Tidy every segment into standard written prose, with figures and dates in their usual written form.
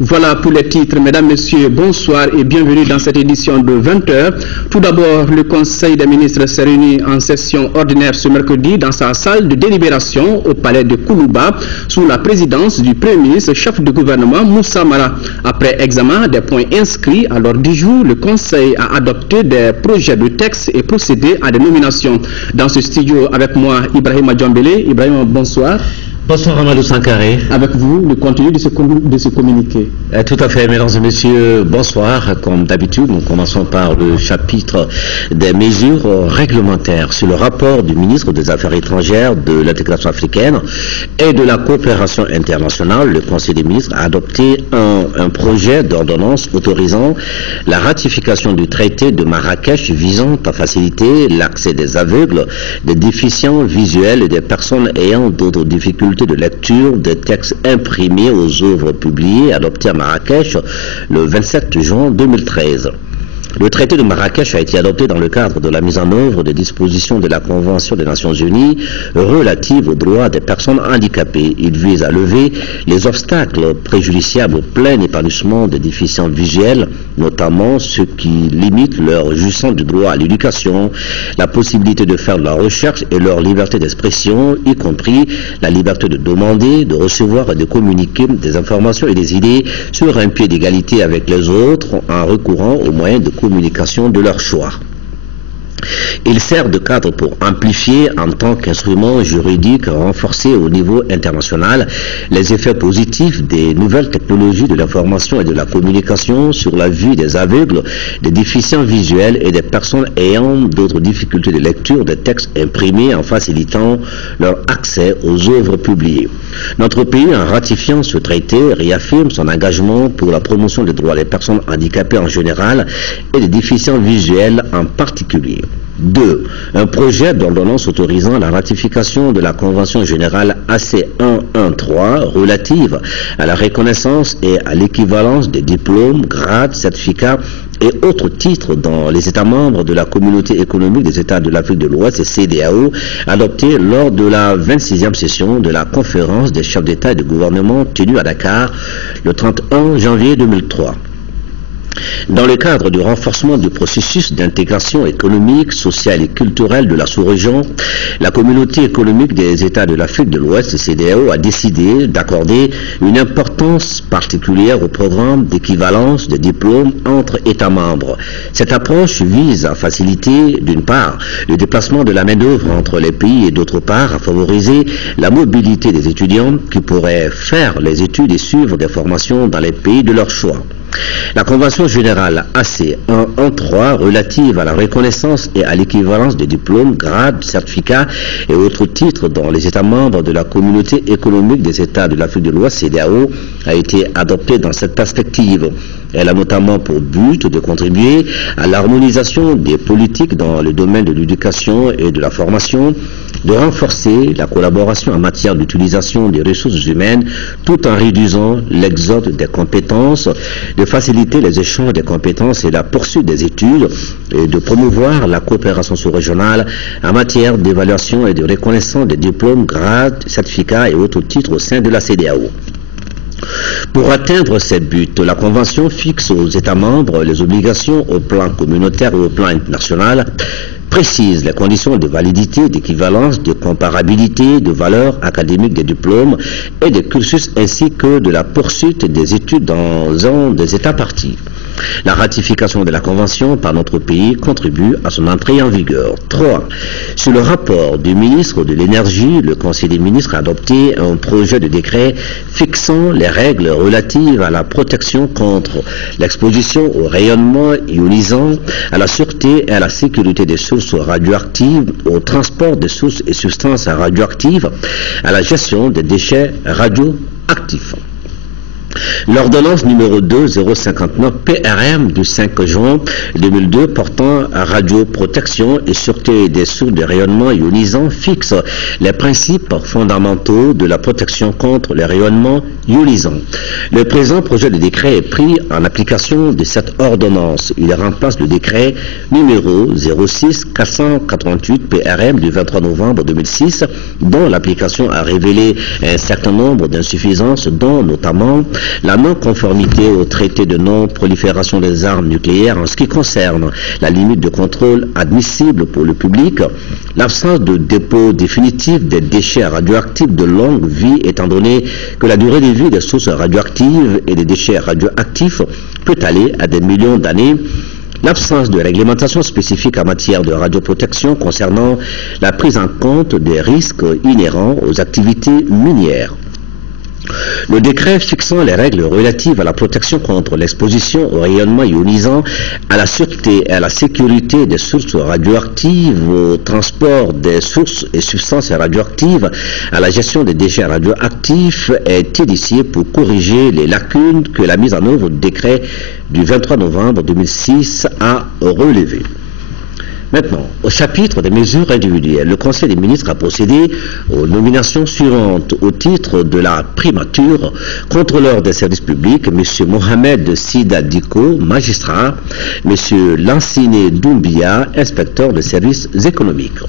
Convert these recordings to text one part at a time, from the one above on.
Voilà pour les titres. Mesdames, Messieurs, bonsoir et bienvenue dans cette édition de 20h. Tout d'abord, le Conseil des ministres s'est réuni en session ordinaire ce mercredi dans sa salle de délibération au palais de Koulouba sous la présidence du Premier ministre, chef de gouvernement Moussa Mara. Après examen des points inscrits à l'ordre du jour, le Conseil a adopté des projets de texte et procédé à des nominations. Dans ce studio, avec moi, Ibrahima Djambele. Ibrahima, bonsoir. Bonsoir Amadou Sankaré. Avec vous, le contenu de ce communiqué. Tout à fait, mesdames et messieurs, bonsoir. Comme d'habitude, nous commençons par le chapitre des mesures réglementaires sur le rapport du ministre des Affaires étrangères, de l'intégration africaine et de la coopération internationale. Le Conseil des ministres a adopté un projet d'ordonnance autorisant la ratification du traité de Marrakech visant à faciliter l'accès des aveugles, des déficients visuels et des personnes ayant d'autres difficultés de lecture des textes imprimés aux œuvres publiées adoptées à Marrakech le 27 juin 2013. Le traité de Marrakech a été adopté dans le cadre de la mise en œuvre des dispositions de la Convention des Nations Unies relative aux droits des personnes handicapées. Il vise à lever les obstacles préjudiciables au plein épanouissement des déficients visuels, notamment ceux qui limitent leur jouissance du droit à l'éducation, la possibilité de faire de la recherche et leur liberté d'expression, y compris la liberté de demander, de recevoir et de communiquer des informations et des idées sur un pied d'égalité avec les autres en recourant aux moyens de communication de leur choix. Il sert de cadre pour amplifier en tant qu'instrument juridique renforcé au niveau international les effets positifs des nouvelles technologies de l'information et de la communication sur la vie des aveugles, des déficients visuels et des personnes ayant d'autres difficultés de lecture des textes imprimés en facilitant leur accès aux œuvres publiées. Notre pays, en ratifiant ce traité, réaffirme son engagement pour la promotion des droits des personnes handicapées en général et des déficients visuels en particulier. 2. Un projet d'ordonnance autorisant la ratification de la Convention générale AC 113 relative à la reconnaissance et à l'équivalence des diplômes, grades, certificats et autres titres dans les États membres de la Communauté économique des États de l'Afrique de l'Ouest et CEDEAO, adopté lors de la 26e session de la conférence des chefs d'État et de gouvernement tenue à Dakar le 31 janvier 2003. Dans le cadre du renforcement du processus d'intégration économique, sociale et culturelle de la sous-région, la Communauté économique des États de l'Afrique de l'Ouest, CEDEAO, a décidé d'accorder une importance particulière au programme d'équivalence des diplômes entre États membres. Cette approche vise à faciliter, d'une part, le déplacement de la main-d'œuvre entre les pays et d'autre part, à favoriser la mobilité des étudiants qui pourraient faire les études et suivre des formations dans les pays de leur choix. La Convention générale AC 113 relative à la reconnaissance et à l'équivalence des diplômes, grades, certificats et autres titres dans les États membres de la Communauté économique des États de l'Afrique de l'Ouest, CEDEAO, a été adoptée dans cette perspective. Elle a notamment pour but de contribuer à l'harmonisation des politiques dans le domaine de l'éducation et de la formation, de renforcer la collaboration en matière d'utilisation des ressources humaines tout en réduisant l'exode des compétences, de faciliter les échanges des compétences et la poursuite des études et de promouvoir la coopération sous-régionale en matière d'évaluation et de reconnaissance des diplômes, grades, certificats et autres titres au sein de la CEDEAO. Pour atteindre ces buts, la Convention fixe aux États membres les obligations au plan communautaire et au plan international, précise les conditions de validité, d'équivalence, de comparabilité, de valeur académique des diplômes et des cursus ainsi que de la poursuite des études dans un des États parties. La ratification de la Convention par notre pays contribue à son entrée en vigueur. 3. Sur le rapport du ministre de l'Énergie, le Conseil des ministres a adopté un projet de décret fixant les règles relatives à la protection contre l'exposition au rayonnement ionisant, à la sûreté et à la sécurité des sources radioactives, au transport des sources et substances radioactives, à la gestion des déchets radioactifs. L'ordonnance numéro 2059 PRM du 5 juin 2002 portant radioprotection et sûreté des sources de rayonnement ionisant fixe les principes fondamentaux de la protection contre les rayonnements ionisants. Le présent projet de décret est pris en application de cette ordonnance. Il remplace le décret numéro 06-488 PRM du 23 novembre 2006 dont l'application a révélé un certain nombre d'insuffisances dont notamment la non-conformité au traité de non-prolifération des armes nucléaires en ce qui concerne la limite de contrôle admissible pour le public, l'absence de dépôt définitif des déchets radioactifs de longue vie, étant donné que la durée de vie des sources radioactives et des déchets radioactifs peut aller à des millions d'années, l'absence de réglementation spécifique en matière de radioprotection concernant la prise en compte des risques inhérents aux activités minières. Le décret fixant les règles relatives à la protection contre l'exposition au rayonnement ionisant, à la sûreté et à la sécurité des sources radioactives, au transport des sources et substances radioactives, à la gestion des déchets radioactifs est initié pour corriger les lacunes que la mise en œuvre du décret du 23 novembre 2006 a relevées. Maintenant, au chapitre des mesures individuelles, le Conseil des ministres a procédé aux nominations suivantes au titre de la primature: contrôleur des services publics, M. Mohamed Sida Diko, magistrat, M. Lansine Doumbia, inspecteur des services économiques.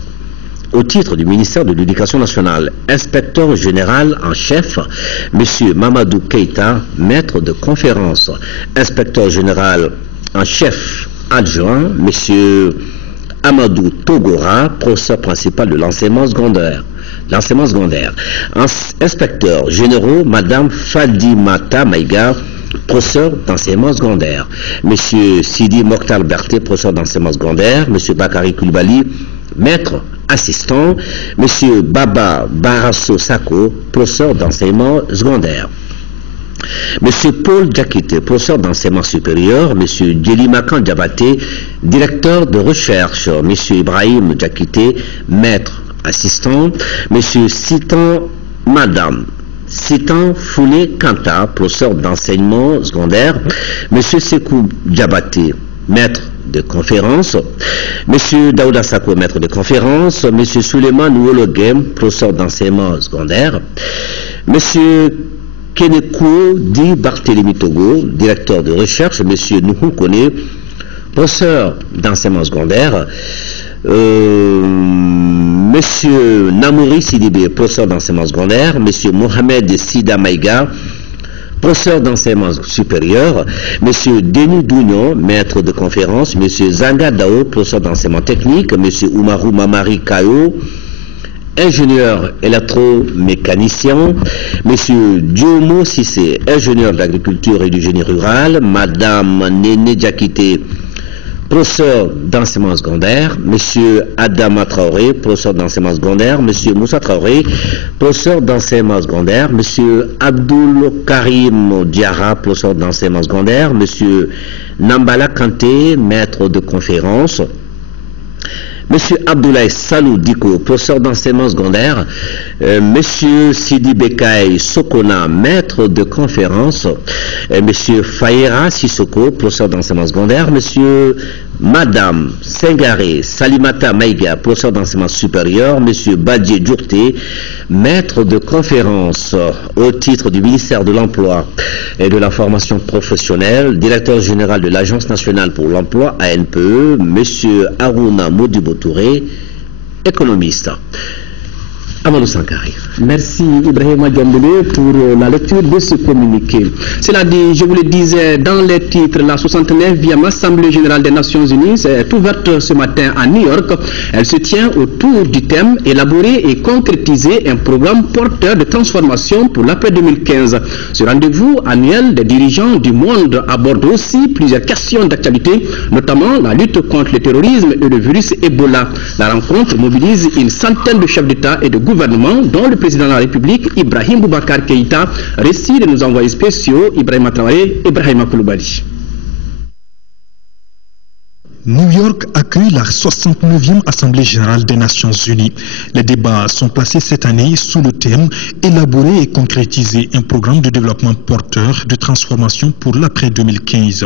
Au titre du ministère de l'Éducation nationale, inspecteur général en chef, M. Mamadou Keita, maître de conférence, inspecteur général en chef adjoint, M. Amadou Togora, professeur principal de l'enseignement secondaire. Inspecteur généraux, Madame Fadimata Maïga, professeur d'enseignement secondaire. Monsieur Sidi Mokhtar Berté, professeur d'enseignement secondaire. Monsieur Bakari Koulibaly, maître assistant. Monsieur Baba Barasso Sako, professeur d'enseignement secondaire. Monsieur Paul Diakité, professeur d'enseignement supérieur. Monsieur Djelimakan Diabaté, directeur de recherche. Monsieur Ibrahim Diakité, maître assistant. Monsieur Madame Sitan Foulé Kanta, professeur d'enseignement secondaire. Monsieur Sekou Diabaté, maître de conférence. Monsieur Daouda Sako, maître de conférence. Monsieur Suleiman Ouologem, professeur d'enseignement secondaire. Monsieur Kenekou Di Barthélémy Togo, directeur de recherche. Monsieur Nuhou Kone, professeur d'enseignement secondaire. Monsieur Namouri Sidibé, professeur d'enseignement secondaire. Monsieur Mohamed Sida Maïga, professeur d'enseignement supérieur. Monsieur Denis Dougnon, maître de conférence. Monsieur Zanga Dao, professeur d'enseignement technique. Monsieur Oumarou Mamari Kayo, ingénieur électromécanicien. Monsieur Diomo Sissé, ingénieur d'agriculture et du génie rural. Madame Néné Diakité, professeur d'enseignement secondaire. Monsieur Adama Traoré, professeur d'enseignement secondaire. Monsieur Moussa Traoré, professeur d'enseignement secondaire. Monsieur Abdoul Karim Diara, professeur d'enseignement secondaire. Monsieur Nambala Kanté, maître de conférence. Monsieur Abdoulaye Salou Diko, professeur d'enseignement secondaire. Monsieur Sidi Bekaï Sokona, maître de conférence. Monsieur Fayera Sissoko, professeur d'enseignement secondaire. Monsieur Madame Sengaré Salimata Maïga, professeur d'enseignement supérieur. Monsieur Badje Djourté, maître de conférence au titre du ministère de l'Emploi et de la formation professionnelle, directeur général de l'Agence nationale pour l'emploi, ANPE. Monsieur Harouna Modibo Touré, économiste. Amadou Sankari. Merci Ibrahima Diambélé pour la lecture de ce communiqué. Cela dit, je vous le disais dans les titres, la 69e Assemblée générale des Nations Unies est ouverte ce matin à New York. Elle se tient autour du thème élaborer et concrétiser un programme porteur de transformation pour l'après 2015. Ce rendez-vous annuel des dirigeants du monde aborde aussi plusieurs questions d'actualité, notamment la lutte contre le terrorisme et le virus Ebola. La rencontre mobilise une centaine de chefs d'État et de gouvernement, dont le président de la République, Ibrahim Boubacar Keïta. Récit de nos envoyés spéciaux, Ibrahima Traoré et Ibrahima Koulibaly. New York accueille la 69e Assemblée générale des Nations Unies. Les débats sont placés cette année sous le thème « Élaborer et concrétiser un programme de développement porteur de transformation pour l'après 2015 ».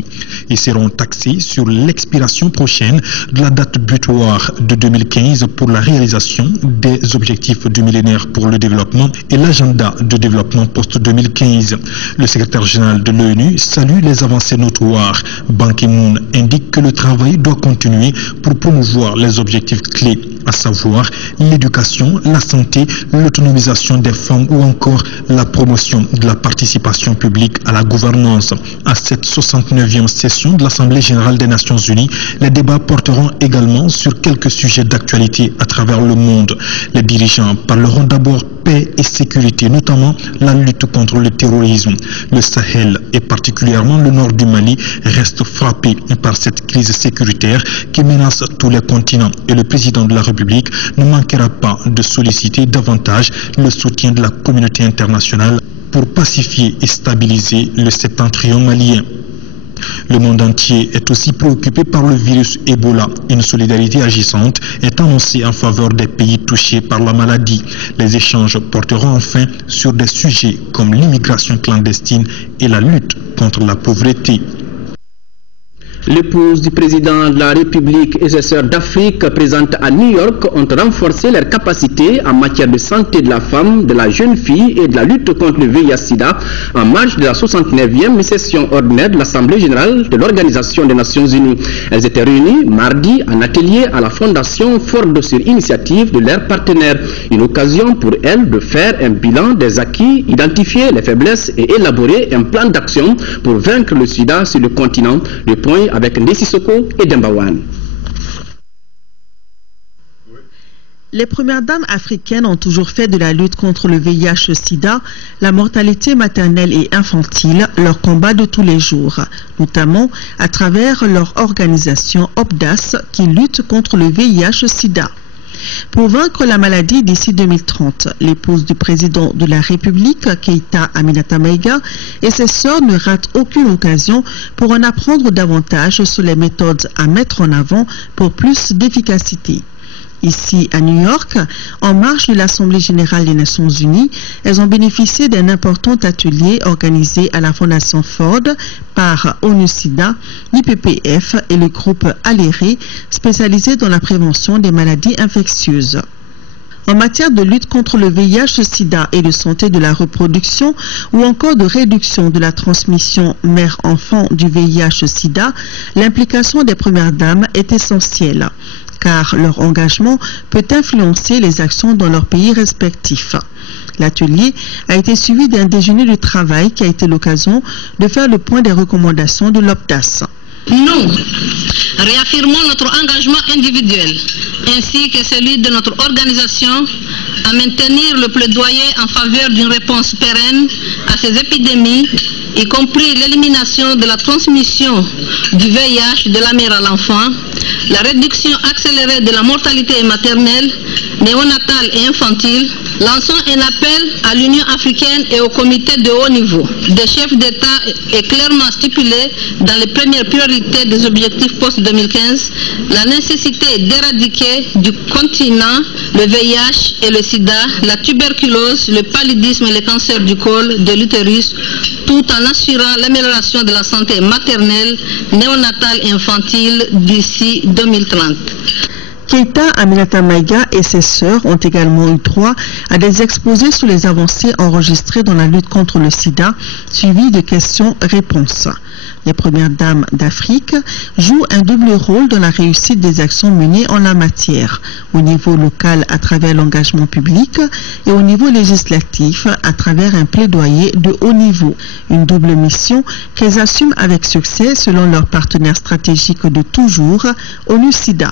Ils seront axés sur l'expiration prochaine de la date butoir de 2015 pour la réalisation des objectifs du millénaire pour le développement et l'agenda de développement post-2015. Le secrétaire général de l'ONU salue les avancées notoires. Ban Ki-moon indique que le travail doit continuer pour promouvoir les objectifs clés. à savoir l'éducation, la santé, l'autonomisation des femmes ou encore la promotion de la participation publique à la gouvernance. À cette 69e session de l'Assemblée générale des Nations unies, les débats porteront également sur quelques sujets d'actualité à travers le monde. Les dirigeants parleront d'abord paix et sécurité, notamment la lutte contre le terrorisme. Le Sahel et particulièrement le nord du Mali restent frappés par cette crise sécuritaire qui menace tous les continents et le président de la République ne manquera pas de solliciter davantage le soutien de la communauté internationale pour pacifier et stabiliser le septentrion malien. Le monde entier est aussi préoccupé par le virus Ebola. Une solidarité agissante est annoncée en faveur des pays touchés par la maladie. Les échanges porteront enfin sur des sujets comme l'immigration clandestine et la lutte contre la pauvreté. L'épouse du président de la République et ses sœurs d'Afrique présentes à New York ont renforcé leurs capacités en matière de santé de la femme, de la jeune fille et de la lutte contre le VIH-Sida en marge de la 69e session ordinaire de l'Assemblée générale de l'Organisation des Nations Unies. Elles étaient réunies mardi en atelier à la Fondation Ford sur initiative de leurs partenaires. Une occasion pour elles de faire un bilan des acquis, identifier les faiblesses et élaborer un plan d'action pour vaincre le sida sur le continent. Le point avec Ndesisoko et Dembawan. Les premières dames africaines ont toujours fait de la lutte contre le VIH-Sida, la mortalité maternelle et infantile, leur combat de tous les jours, notamment à travers leur organisation OPDAS qui lutte contre le VIH-Sida. Pour vaincre la maladie d'ici 2030, l'épouse du président de la République, Keïta Aminata Maïga, et ses sœurs ne ratent aucune occasion pour en apprendre davantage sur les méthodes à mettre en avant pour plus d'efficacité. Ici, à New York, en marge de l'Assemblée générale des Nations unies, elles ont bénéficié d'un important atelier organisé à la Fondation Ford par ONU-SIDA, l'IPPF et le groupe Aléré, spécialisé dans la prévention des maladies infectieuses. En matière de lutte contre le VIH-Sida et de santé de la reproduction ou encore de réduction de la transmission mère-enfant du VIH-Sida, l'implication des premières dames est essentielle, car leur engagement peut influencer les actions dans leurs pays respectifs. L'atelier a été suivi d'un déjeuner de travail qui a été l'occasion de faire le point des recommandations de l'OPDAS. Nous réaffirmons notre engagement individuel ainsi que celui de notre organisation à maintenir le plaidoyer en faveur d'une réponse pérenne à ces épidémies, y compris l'élimination de la transmission du VIH de la mère à l'enfant, la réduction accélérée de la mortalité maternelle, néonatale et infantile. Lançons un appel à l'Union africaine et au comité de haut niveau. Des chefs d'État est clairement stipulé dans les premières priorités des objectifs post-2015 la nécessité d'éradiquer du continent le VIH et le sida, la tuberculose, le paludisme et le cancer du col, de l'utérus, tout en assurant l'amélioration de la santé maternelle, néonatale et infantile d'ici 2030. Keïta Aminata Maïga et ses sœurs ont également eu droit à des exposés sur les avancées enregistrées dans la lutte contre le sida, suivies de questions-réponses. Les premières dames d'Afrique jouent un double rôle dans la réussite des actions menées en la matière, au niveau local à travers l'engagement public et au niveau législatif à travers un plaidoyer de haut niveau. Une double mission qu'elles assument avec succès selon leurs partenaires stratégiques de toujours, ONU-SIDA.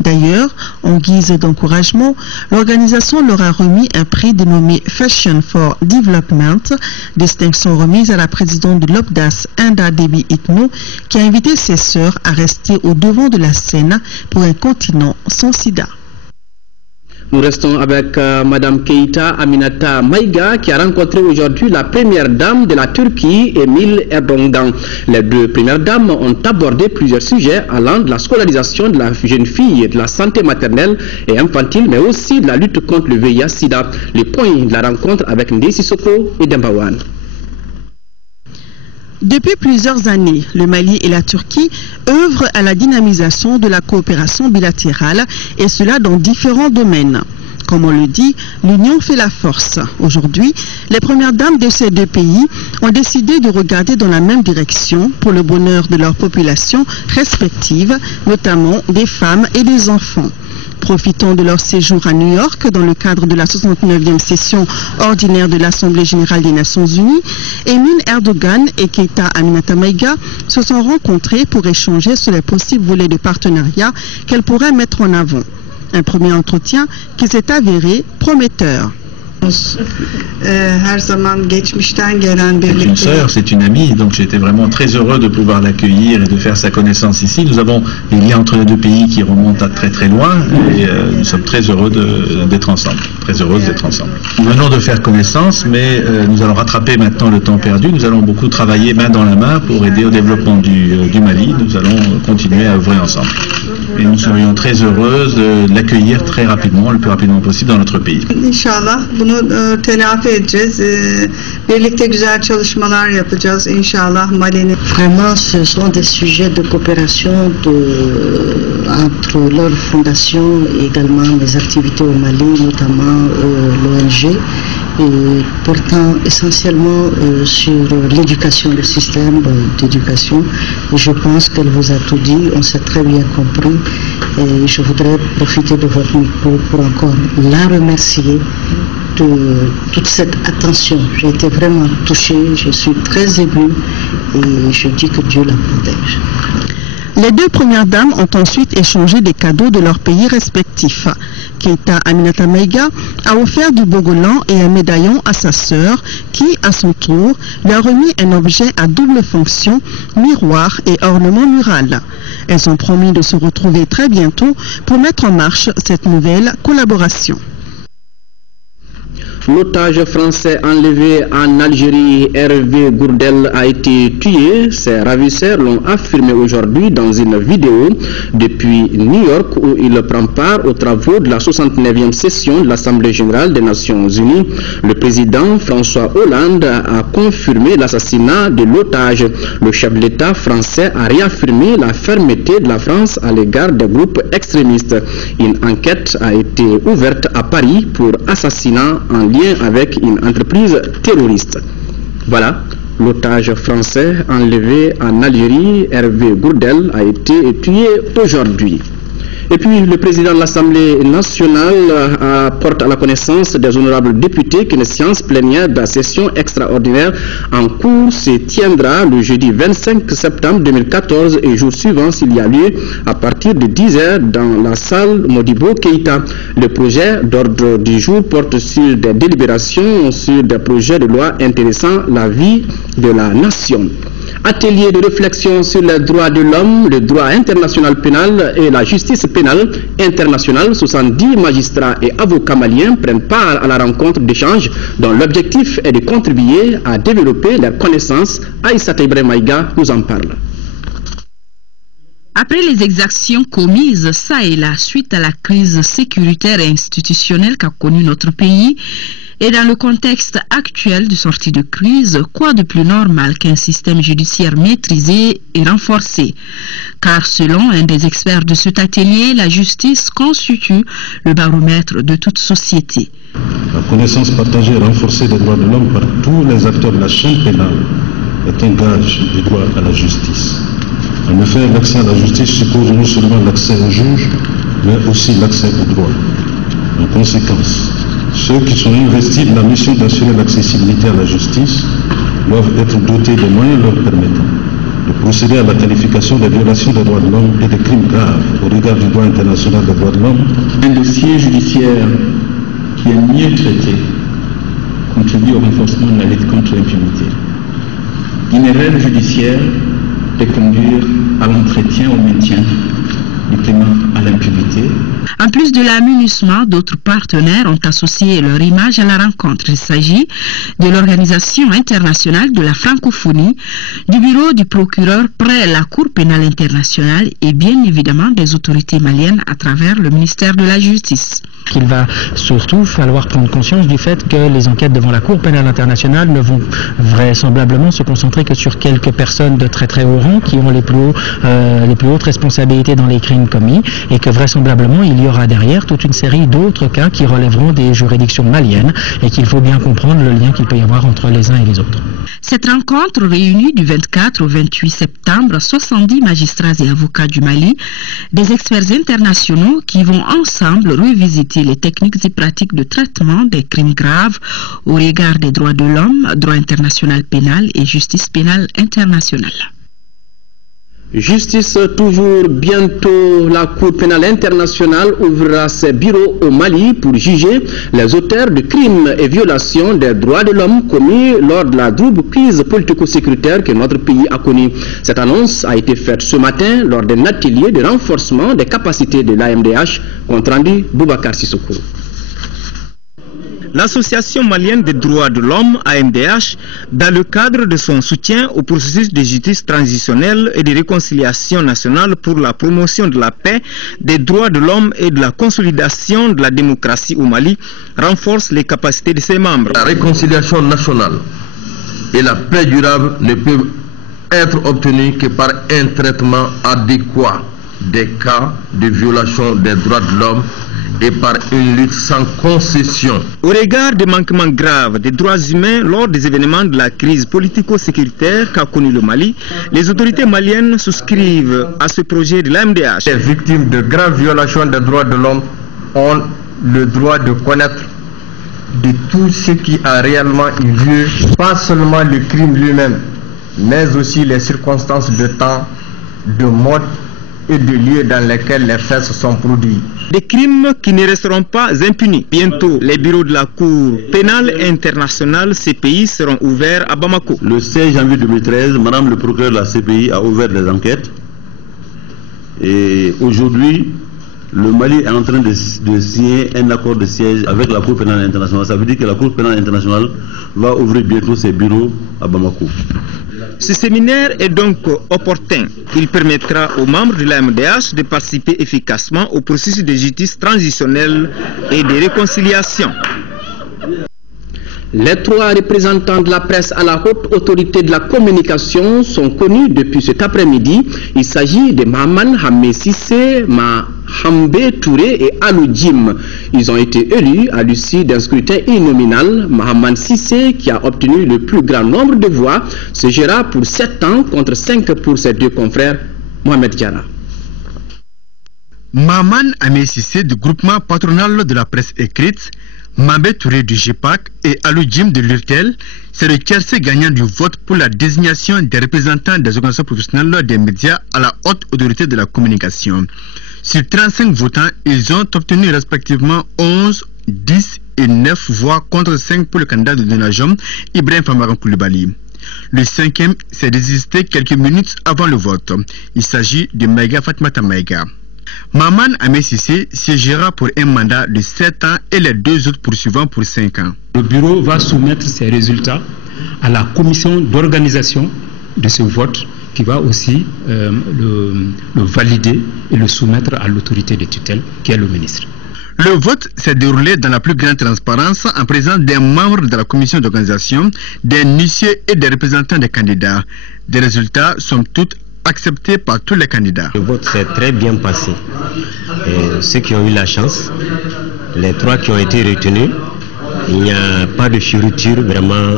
D'ailleurs, en guise d'encouragement, l'organisation leur a remis un prix dénommé Fashion for Development, distinction remise à la présidente de l'OPDAS, Inda Debi Itno, qui a invité ses sœurs à rester au devant de la scène pour un continent sans sida. Nous restons avec Madame Keïta Aminata Maïga qui a rencontré aujourd'hui la première dame de la Turquie, Emil Erdogan. Les deux premières dames ont abordé plusieurs sujets allant de la scolarisation de la jeune fille, de la santé maternelle et infantile, mais aussi de la lutte contre le VIH-Sida. Les points de la rencontre avec Ndesisoko et Dembawan. Depuis plusieurs années, le Mali et la Turquie œuvrent à la dynamisation de la coopération bilatérale et cela dans différents domaines. Comme on le dit, l'union fait la force. Aujourd'hui, les premières dames de ces deux pays ont décidé de regarder dans la même direction pour le bonheur de leurs populations respectives, notamment des femmes et des enfants. Profitant de leur séjour à New York dans le cadre de la 69e session ordinaire de l'Assemblée générale des Nations unies, Emin Erdogan et Keïta Aminata Maïga se sont rencontrés pour échanger sur les possibles volets de partenariat qu'elles pourraient mettre en avant. Un premier entretien qui s'est avéré prometteur. C'est une sœur, c'est une amie, donc j'étais vraiment très heureux de pouvoir l'accueillir et de faire sa connaissance ici. Nous avons des liens entre les deux pays qui remontent à très très loin et nous sommes très heureux d'être ensemble, très heureuses d'être ensemble. Nous venons de faire connaissance, mais nous allons rattraper maintenant le temps perdu. Nous allons beaucoup travailler main dans la main pour aider au développement du Mali. Nous allons continuer à œuvrer ensemble. Et nous serions très heureuses de l'accueillir très rapidement, le plus rapidement possible dans notre pays. İnşallah bunu telafi edeceğiz. Birlikte güzel çalışmalar yapacağız inşallah Mali'nin. Vraiment, ce sont des sujets de coopération entre leur fondation et également mes activités au Mali, notamment l'ONG, portant essentiellement sur l'éducation, le système d'éducation. Et je pense qu'elle vous a tout dit, on s'est très bien compris. Et je voudrais profiter de votre micro pour encore la remercier de toute cette attention. J'ai été vraiment touchée, je suis très émue et je dis que Dieu la protège. Les deux premières dames ont ensuite échangé des cadeaux de leurs pays respectifs. Keïta Aminata Maïga a offert du bogolan et un médaillon à sa sœur qui, à son tour, lui a remis un objet à double fonction, miroir et ornement mural. Elles ont promis de se retrouver très bientôt pour mettre en marche cette nouvelle collaboration. L'otage français enlevé en Algérie, Hervé Gourdel, a été tué. Ses ravisseurs l'ont affirmé aujourd'hui dans une vidéo depuis New York où il prend part aux travaux de la 69e session de l'Assemblée générale des Nations unies. Le président François Hollande a confirmé l'assassinat de l'otage. Le chef de l'État français a réaffirmé la fermeté de la France à l'égard des groupes extrémistes. Une enquête a été ouverte à Paris pour assassinat en lien avec une entreprise terroriste. Voilà, l'otage français enlevé en Algérie, Hervé Gourdel, a été tué aujourd'hui. Et puis, le président de l'Assemblée nationale apporte à la connaissance des honorables députés qu'une séance plénière de la session extraordinaire en cours se tiendra le jeudi 25 septembre 2014 et jour suivant s'il y a lieu à partir de 10h dans la salle Modibo Keïta. Le projet d'ordre du jour porte sur des délibérations sur des projets de loi intéressant la vie de la nation. Atelier de réflexion sur les droits de l'homme, le droit international pénal et la justice pénale internationale. 70 magistrats et avocats maliens prennent part à la rencontre d'échange dont l'objectif est de contribuer à développer leurs connaissances. Aïssata Ibrahim Maïga nous en parle. Après les exactions commises ça et là suite à la crise sécuritaire et institutionnelle qu'a connue notre pays, et dans le contexte actuel de sortie de crise, quoi de plus normal qu'un système judiciaire maîtrisé et renforcé? Car selon un des experts de cet atelier, la justice constitue le baromètre de toute société. La connaissance partagée et renforcée des droits de l'homme par tous les acteurs de la chaîne pénale est un gage du droit à la justice. En effet, l'accès à la justice suppose non seulement l'accès au juge, mais aussi l'accès au droit. En conséquence, ceux qui sont investis de la mission d'assurer l'accessibilité à la justice doivent être dotés de moyens leur permettant de procéder à la qualification des violations des droits de l'homme et des crimes graves au regard du droit international des droits de l'homme. Un dossier judiciaire qui est mieux traité contribue au renforcement de la lutte contre l'impunité. Une erreur judiciaire peut conduire à l'entretien, au maintien du climat à l'impunité. En plus de l'amunissement, d'autres partenaires ont associé leur image à la rencontre. Il s'agit de l'Organisation internationale de la francophonie, du bureau du procureur près la Cour pénale internationale et bien évidemment des autorités maliennes à travers le ministère de la Justice. Il va surtout falloir prendre conscience du fait que les enquêtes devant la Cour pénale internationale ne vont vraisemblablement se concentrer que sur quelques personnes de très très haut rang qui ont les plus hautes responsabilités dans les crimes commis et que vraisemblablement il y aura derrière toute une série d'autres cas qui relèveront des juridictions maliennes et qu'il faut bien comprendre le lien qu'il peut y avoir entre les uns et les autres. Cette rencontre réunit du 24 au 28 septembre 70 magistrats et avocats du Mali, des experts internationaux qui vont ensemble revisiter les techniques et pratiques de traitement des crimes graves au regard des droits de l'homme, droit international pénal et justice pénale internationale. Justice toujours, bientôt la Cour pénale internationale ouvrira ses bureaux au Mali pour juger les auteurs de crimes et violations des droits de l'homme commis lors de la double crise politico-sécuritaire que notre pays a connue. Cette annonce a été faite ce matin lors d'un atelier de renforcement des capacités de l'AMDH, compte rendu Boubacar Sissoko. L'Association malienne des droits de l'homme, AMDH, dans le cadre de son soutien au processus de justice transitionnelle et de réconciliation nationale pour la promotion de la paix, des droits de l'homme et de la consolidation de la démocratie au Mali, renforce les capacités de ses membres. La réconciliation nationale et la paix durable ne peuvent être obtenues que par un traitement adéquat des cas de violation des droits de l'homme et par une lutte sans concession. Au regard des manquements graves des droits humains lors des événements de la crise politico-sécuritaire qu'a connu le Mali, les autorités maliennes souscrivent à ce projet de l'AMDH. Les victimes de graves violations des droits de l'homme ont le droit de connaître de tout ce qui a réellement eu lieu, pas seulement le crime lui-même, mais aussi les circonstances de temps, de mode et de lieux dans lesquels les faits se sont produits. Des crimes qui ne resteront pas impunis. Bientôt, les bureaux de la Cour pénale internationale CPI seront ouverts à Bamako. Le 16 janvier 2013, Madame le procureur de la CPI a ouvert des enquêtes. Et aujourd'hui, le Mali est en train de signer un accord de siège avec la Cour pénale internationale. Ça veut dire que la Cour pénale internationale va ouvrir bientôt ses bureaux à Bamako. Ce séminaire est donc opportun. Il permettra aux membres de l'AMDH de participer efficacement au processus de justice transitionnelle et de réconciliation. Les trois représentants de la presse à la haute autorité de la communication sont connus depuis cet après-midi. Il s'agit de Mahaman Hamé Sissé, Mahambe Touré et Alou Jim. Ils ont été élus à l'issue d'un scrutin uninominal. Mahaman Sissé, qui a obtenu le plus grand nombre de voix, se gérera pour 7 ans contre 5 pour ses deux confrères. Mohamed Diarra. Mahaman Hamé Sissé du groupement patronal de la presse écrite, Mabé Touré du GEPAC et Alou Jim de l'URTEL, c'est le tiercé gagnant du vote pour la désignation des représentants des organisations professionnelles des médias à la haute autorité de la communication. Sur 35 votants, ils ont obtenu respectivement 11, 10 et 9 voix contre 5 pour le candidat de Donajom, Ibrahim Famaran Koulibaly. Le cinquième s'est désisté quelques minutes avant le vote. Il s'agit de Maïga Fatmata Maïga. Mahaman Hamé Sissé siégera pour un mandat de 7 ans et les deux autres poursuivants pour 5 ans. Le bureau va soumettre ses résultats à la commission d'organisation de ce vote qui va aussi le valider et le soumettre à l'autorité de tutelle qui est le ministre. Le vote s'est déroulé dans la plus grande transparence en présence des membres de la commission d'organisation, des huissiers et des représentants des candidats. Des résultats sont tous accepté par tous les candidats. Le vote s'est très bien passé. Et ceux qui ont eu la chance, les 3 qui ont été retenus, il n'y a pas de fioriture vraiment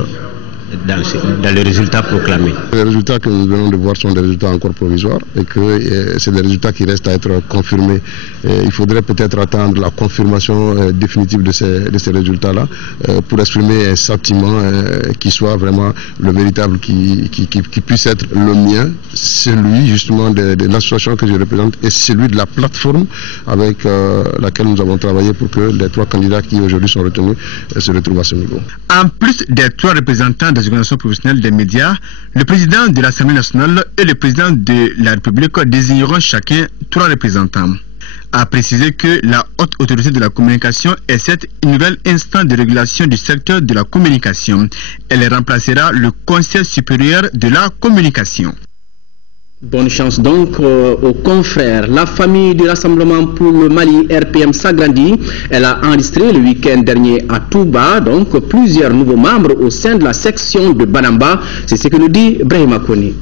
dans les résultats proclamés. Les résultats que nous venons de voir sont des résultats encore provisoires et que c'est des résultats qui restent à être confirmés. Il faudrait peut-être attendre la confirmation définitive de ces résultats-là pour exprimer un sentiment qui soit vraiment le véritable, qui puisse être le mien, celui justement de l'association que je représente et celui de la plateforme avec laquelle nous avons travaillé pour que les 3 candidats qui aujourd'hui sont retenus se retrouvent à ce niveau. En plus des 3 représentants des organisations professionnelles des médias, le président de l'Assemblée nationale et le président de la République désigneront chacun 3 représentants. A précisé que la haute autorité de la communication est cette nouvelle instance de régulation du secteur de la communication. Elle remplacera le Conseil supérieur de la communication. Bonne chance donc aux confrères. La famille du Rassemblement pour le Mali RPM s'agrandit. Elle a enregistré le week-end dernier à Touba donc plusieurs nouveaux membres au sein de la section de Banamba. C'est ce que nous dit Brahima Koni.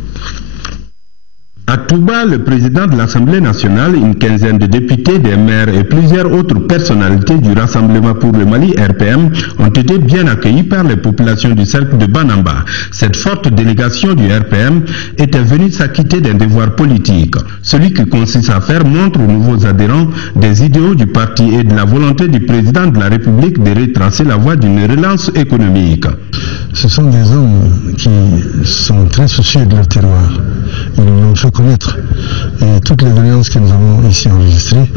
À Touba, le président de l'Assemblée nationale, une quinzaine de députés, des maires et plusieurs autres personnalités du Rassemblement pour le Mali RPM ont été bien accueillis par les populations du cercle de Banamba. Cette forte délégation du RPM était venue s'acquitter d'un devoir politique, celui qui consiste à faire montre aux nouveaux adhérents des idéaux du parti et de la volonté du président de la République de retracer la voie d'une relance économique. Ce sont des hommes qui sont très soucieux de leur terroir. Ils nous l'ont fait connaître. Et toutes les doléances que nous avons ici enregistrées,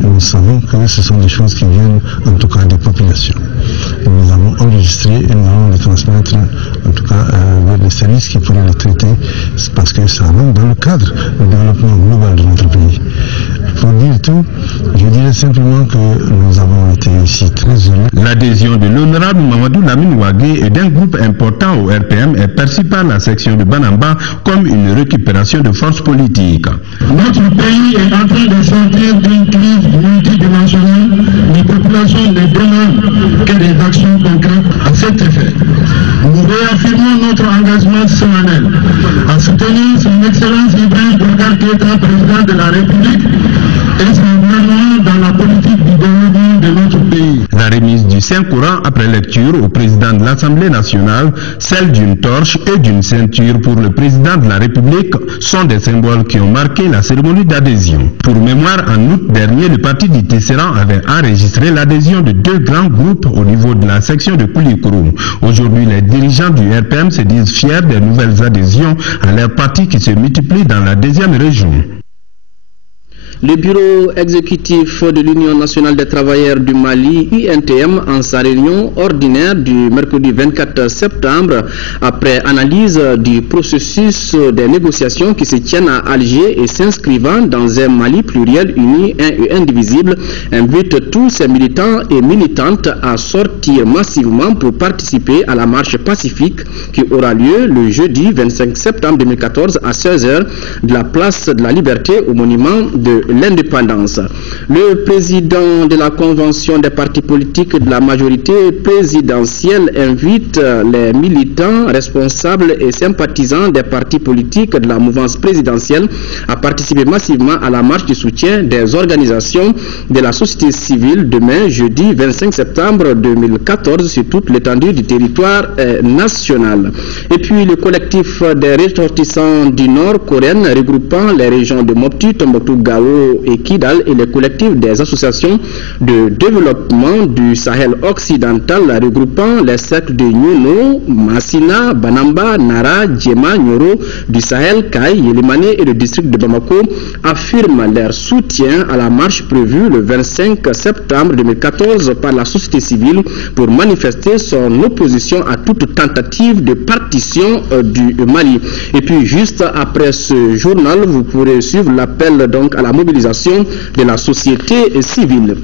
nous savons que ce sont des choses qui viennent en tout cas des populations. Nous les avons enregistrées et nous allons les transmettre en tout cas vers les services qui pourraient les traiter parce que ça rentre dans le cadre du développement global de notre pays. Pour dire tout, je dirais simplement que nous avons été ici très heureux. L'adhésion de l'honorable Mamadou Lamine Ouagué et d'un groupe important au RPM est perçue par la section de Banamba comme une récupération de force politique. Notre pays est en train de sortir d'une crise multidimensionnelle. Les populations ne demandent que des actions concrètes à cet effet. Nous réaffirmons notre engagement solennel à soutenir son Excellence Ibrahim Boubacar Keïta, président de la République, et son gouvernement dans la politique du développement de notre pays. La remise du Saint-Coran après lecture au président de l'Assemblée nationale, celle d'une torche et d'une ceinture pour le président de la République sont des symboles qui ont marqué la cérémonie d'adhésion. Pour mémoire, en août dernier, le parti du Tisserand avait enregistré l'adhésion de 2 grands groupes au niveau de la section de Koulikou. Aujourd'hui, les dirigeants du RPM se disent fiers des nouvelles adhésions à leur parti qui se multiplient dans la 2e région. Le bureau exécutif de l'Union nationale des travailleurs du Mali, UNTM, en sa réunion ordinaire du mercredi 24 septembre, après analyse du processus des négociations qui se tiennent à Alger et s'inscrivant dans un Mali pluriel, uni, un et indivisible, invite tous ses militants et militantes à sortir massivement pour participer à la marche pacifique qui aura lieu le jeudi 25 septembre 2014 à 16h de la place de la Liberté au monument de l'indépendance. Le président de la convention des partis politiques de la majorité présidentielle invite les militants, responsables et sympathisants des partis politiques de la mouvance présidentielle à participer massivement à la marche de soutien des organisations de la société civile demain, jeudi 25 septembre 2014, sur toute l'étendue du territoire national. Et puis le collectif des ressortissants du Nord coréen regroupant les régions de Mopti, Tombouctou, Gao et Kidal et les collectifs des associations de développement du Sahel occidental regroupant les cercles de Nyuno, Massina, Banamba, Nara, Djema, Nyoro du Sahel, Kai, Yelimane et le district de Bamako affirment leur soutien à la marche prévue le 25 septembre 2014 par la société civile pour manifester son opposition à toute tentative de partition du Mali. Et puis juste après ce journal, vous pourrez suivre l'appel donc à la mobilisation de la société civile.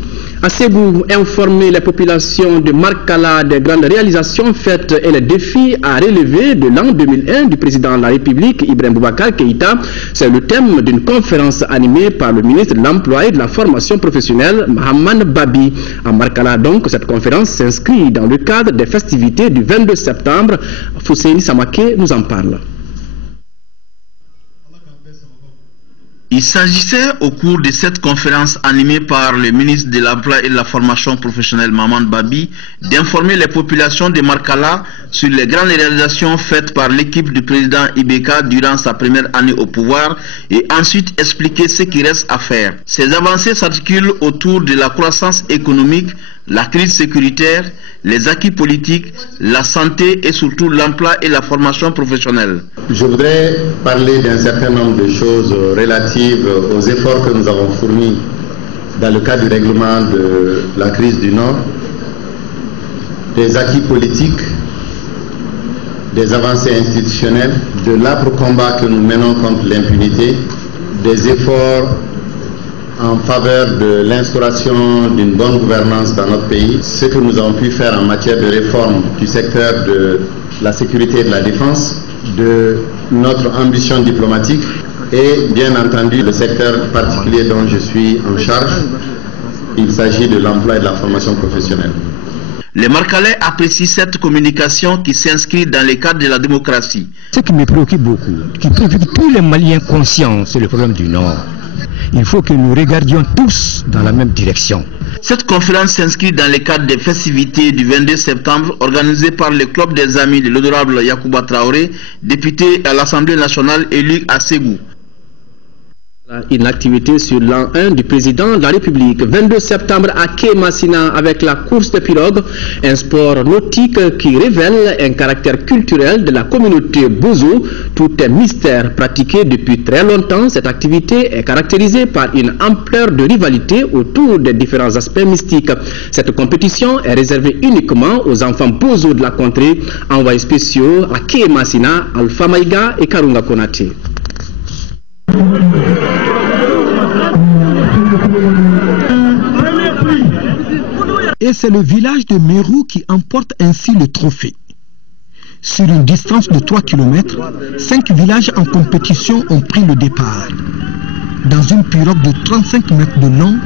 À Ségou, informer les populations de Markala des grandes réalisations faites et les défis à relever de l'an 2001 du président de la République, Ibrahim Boubacar Keïta. C'est le thème d'une conférence animée par le ministre de l'Emploi et de la formation professionnelle, Mohamed Babi. À Markala, donc, cette conférence s'inscrit dans le cadre des festivités du 22 septembre. Fousseini Samake nous en parle. Il s'agissait au cours de cette conférence animée par le ministre de l'Emploi et de la formation professionnelle Mohamed Babi d'informer les populations de Markala sur les grandes réalisations faites par l'équipe du président Ibeka durant sa première année au pouvoir et ensuite expliquer ce qui reste à faire. Ces avancées s'articulent autour de la croissance économique, la crise sécuritaire, les acquis politiques, la santé et surtout l'emploi et la formation professionnelle. Je voudrais parler d'un certain nombre de choses relatives aux efforts que nous avons fournis dans le cadre du règlement de la crise du Nord, des acquis politiques, des avancées institutionnelles, de l'âpre combat que nous menons contre l'impunité, des efforts en faveur de l'instauration d'une bonne gouvernance dans notre pays, ce que nous avons pu faire en matière de réforme du secteur de la sécurité et de la défense, de notre ambition diplomatique et bien entendu le secteur particulier dont je suis en charge, il s'agit de l'emploi et de la formation professionnelle. Les Marcalais apprécient cette communication qui s'inscrit dans le cadre de la démocratie. Ce qui me préoccupe beaucoup, qui préoccupe tous les Maliens conscients, c'est le problème du Nord. Il faut que nous regardions tous dans la même direction. Cette conférence s'inscrit dans le cadre des festivités du 22 septembre organisées par le club des amis de l'honorable Yacouba Traoré, député à l'Assemblée nationale élu à Ségou. Une activité sur l'an 1 du président de la République. 22 septembre à Kémassina avec la course de pirogue, un sport nautique qui révèle un caractère culturel de la communauté Bozo. Tout est mystère pratiqué depuis très longtemps. Cette activité est caractérisée par une ampleur de rivalité autour des différents aspects mystiques. Cette compétition est réservée uniquement aux enfants Bozo de la contrée. Envoyés spéciaux à Kémassina, Alpha Maïga et Karunga Konate. Et c'est le village de Mérou qui emporte ainsi le trophée. Sur une distance de 3 km, 5 villages en compétition ont pris le départ. Dans une pirogue de 35 mètres de long,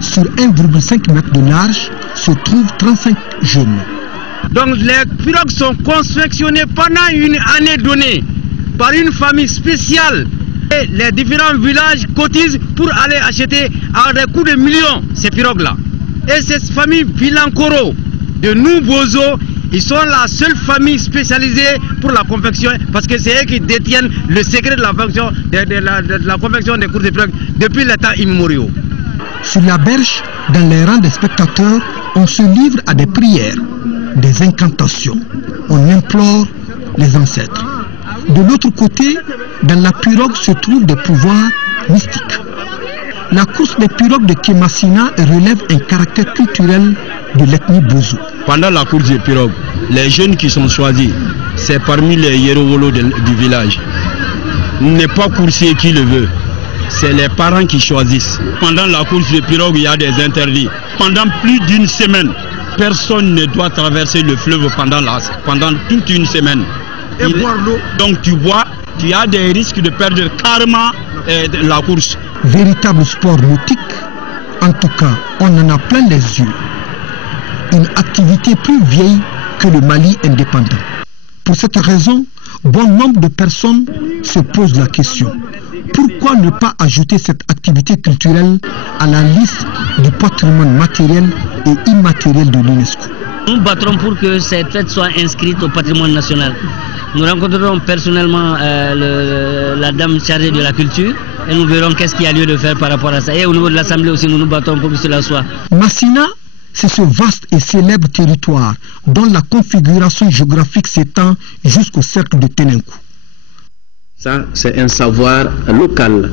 sur 1,5 m de large, se trouvent 35 jeunes. Donc les pirogues sont confectionnées pendant une année donnée par une famille spéciale. Et les différents villages cotisent pour aller acheter à des coûts de millions ces pirogues-là. Et cette famille Vilankoro de nous Bozo, ils sont la seule famille spécialisée pour la confection parce que c'est eux qui détiennent le secret de la confection des courses de pirogues depuis les temps immémoriaux. Sur la berge, dans les rangs des spectateurs, on se livre à des prières, des incantations. On implore les ancêtres. De l'autre côté, dans la pirogue se trouvent des pouvoirs mystiques. La course des pirogues de Kémassina relève un caractère culturel de l'ethnie Bozo. Pendant la course des pirogues, les jeunes qui sont choisis, c'est parmi les Yerowolo du village. Il n'est pas coursier qui le veut, c'est les parents qui choisissent. Pendant la course des pirogues, il y a des interdits. Pendant plus d'une semaine, personne ne doit traverser le fleuve pendant toute une semaine. Et boire l'eau. Donc tu bois, tu as des risques de perdre carrément la course. Véritable sport nautique, en tout cas, on en a plein les yeux. Une activité plus vieille que le Mali indépendant. Pour cette raison, bon nombre de personnes se posent la question. Pourquoi ne pas ajouter cette activité culturelle à la liste du patrimoine matériel et immatériel de l'UNESCO? Nous battrons pour que cette fête soit inscrite au patrimoine national. Nous rencontrerons personnellement la dame chargée de la culture et nous verrons qu'est-ce qu'il y a lieu de faire par rapport à ça. Et au niveau de l'Assemblée aussi, nous nous battons pour que cela soit. Massina, c'est ce vaste et célèbre territoire dont la configuration géographique s'étend jusqu'au cercle de Ténenkou. Ça, c'est un savoir local.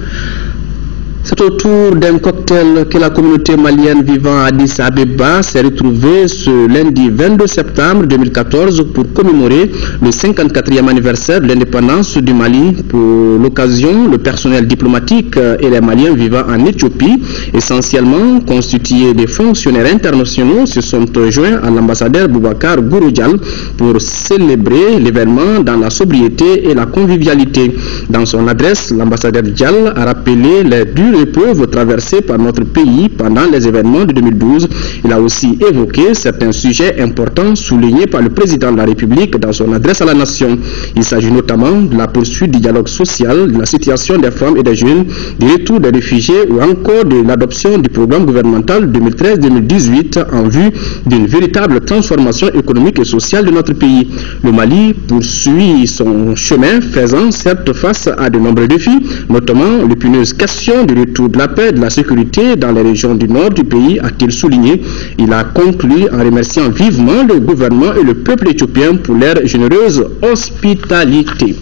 C'est autour d'un cocktail que la communauté malienne vivant à Addis Abeba s'est retrouvée ce lundi 22 septembre 2014 pour commémorer le 54e anniversaire de l'indépendance du Mali. Pour l'occasion, le personnel diplomatique et les Maliens vivant en Éthiopie, essentiellement constitués des fonctionnaires internationaux, se sont joints à l'ambassadeur Boubacar Gouroudial pour célébrer l'événement dans la sobriété et la convivialité. Dans son adresse, l'ambassadeur Dial a rappelé les dures épreuves traversées par notre pays pendant les événements de 2012. Il a aussi évoqué certains sujets importants soulignés par le président de la République dans son adresse à la nation. Il s'agit notamment de la poursuite du dialogue social, de la situation des femmes et des jeunes, du retour des réfugiés ou encore de l'adoption du programme gouvernemental 2013-2018 en vue d'une véritable transformation économique et sociale de notre pays. Le Mali poursuit son chemin, faisant certes face à de nombreux défis, notamment l'épineuse question du retour de la paix et de la sécurité dans les régions du nord du pays, a-t-il souligné. Il a conclu en remerciant vivement le gouvernement et le peuple éthiopien pour leur généreuse hospitalité.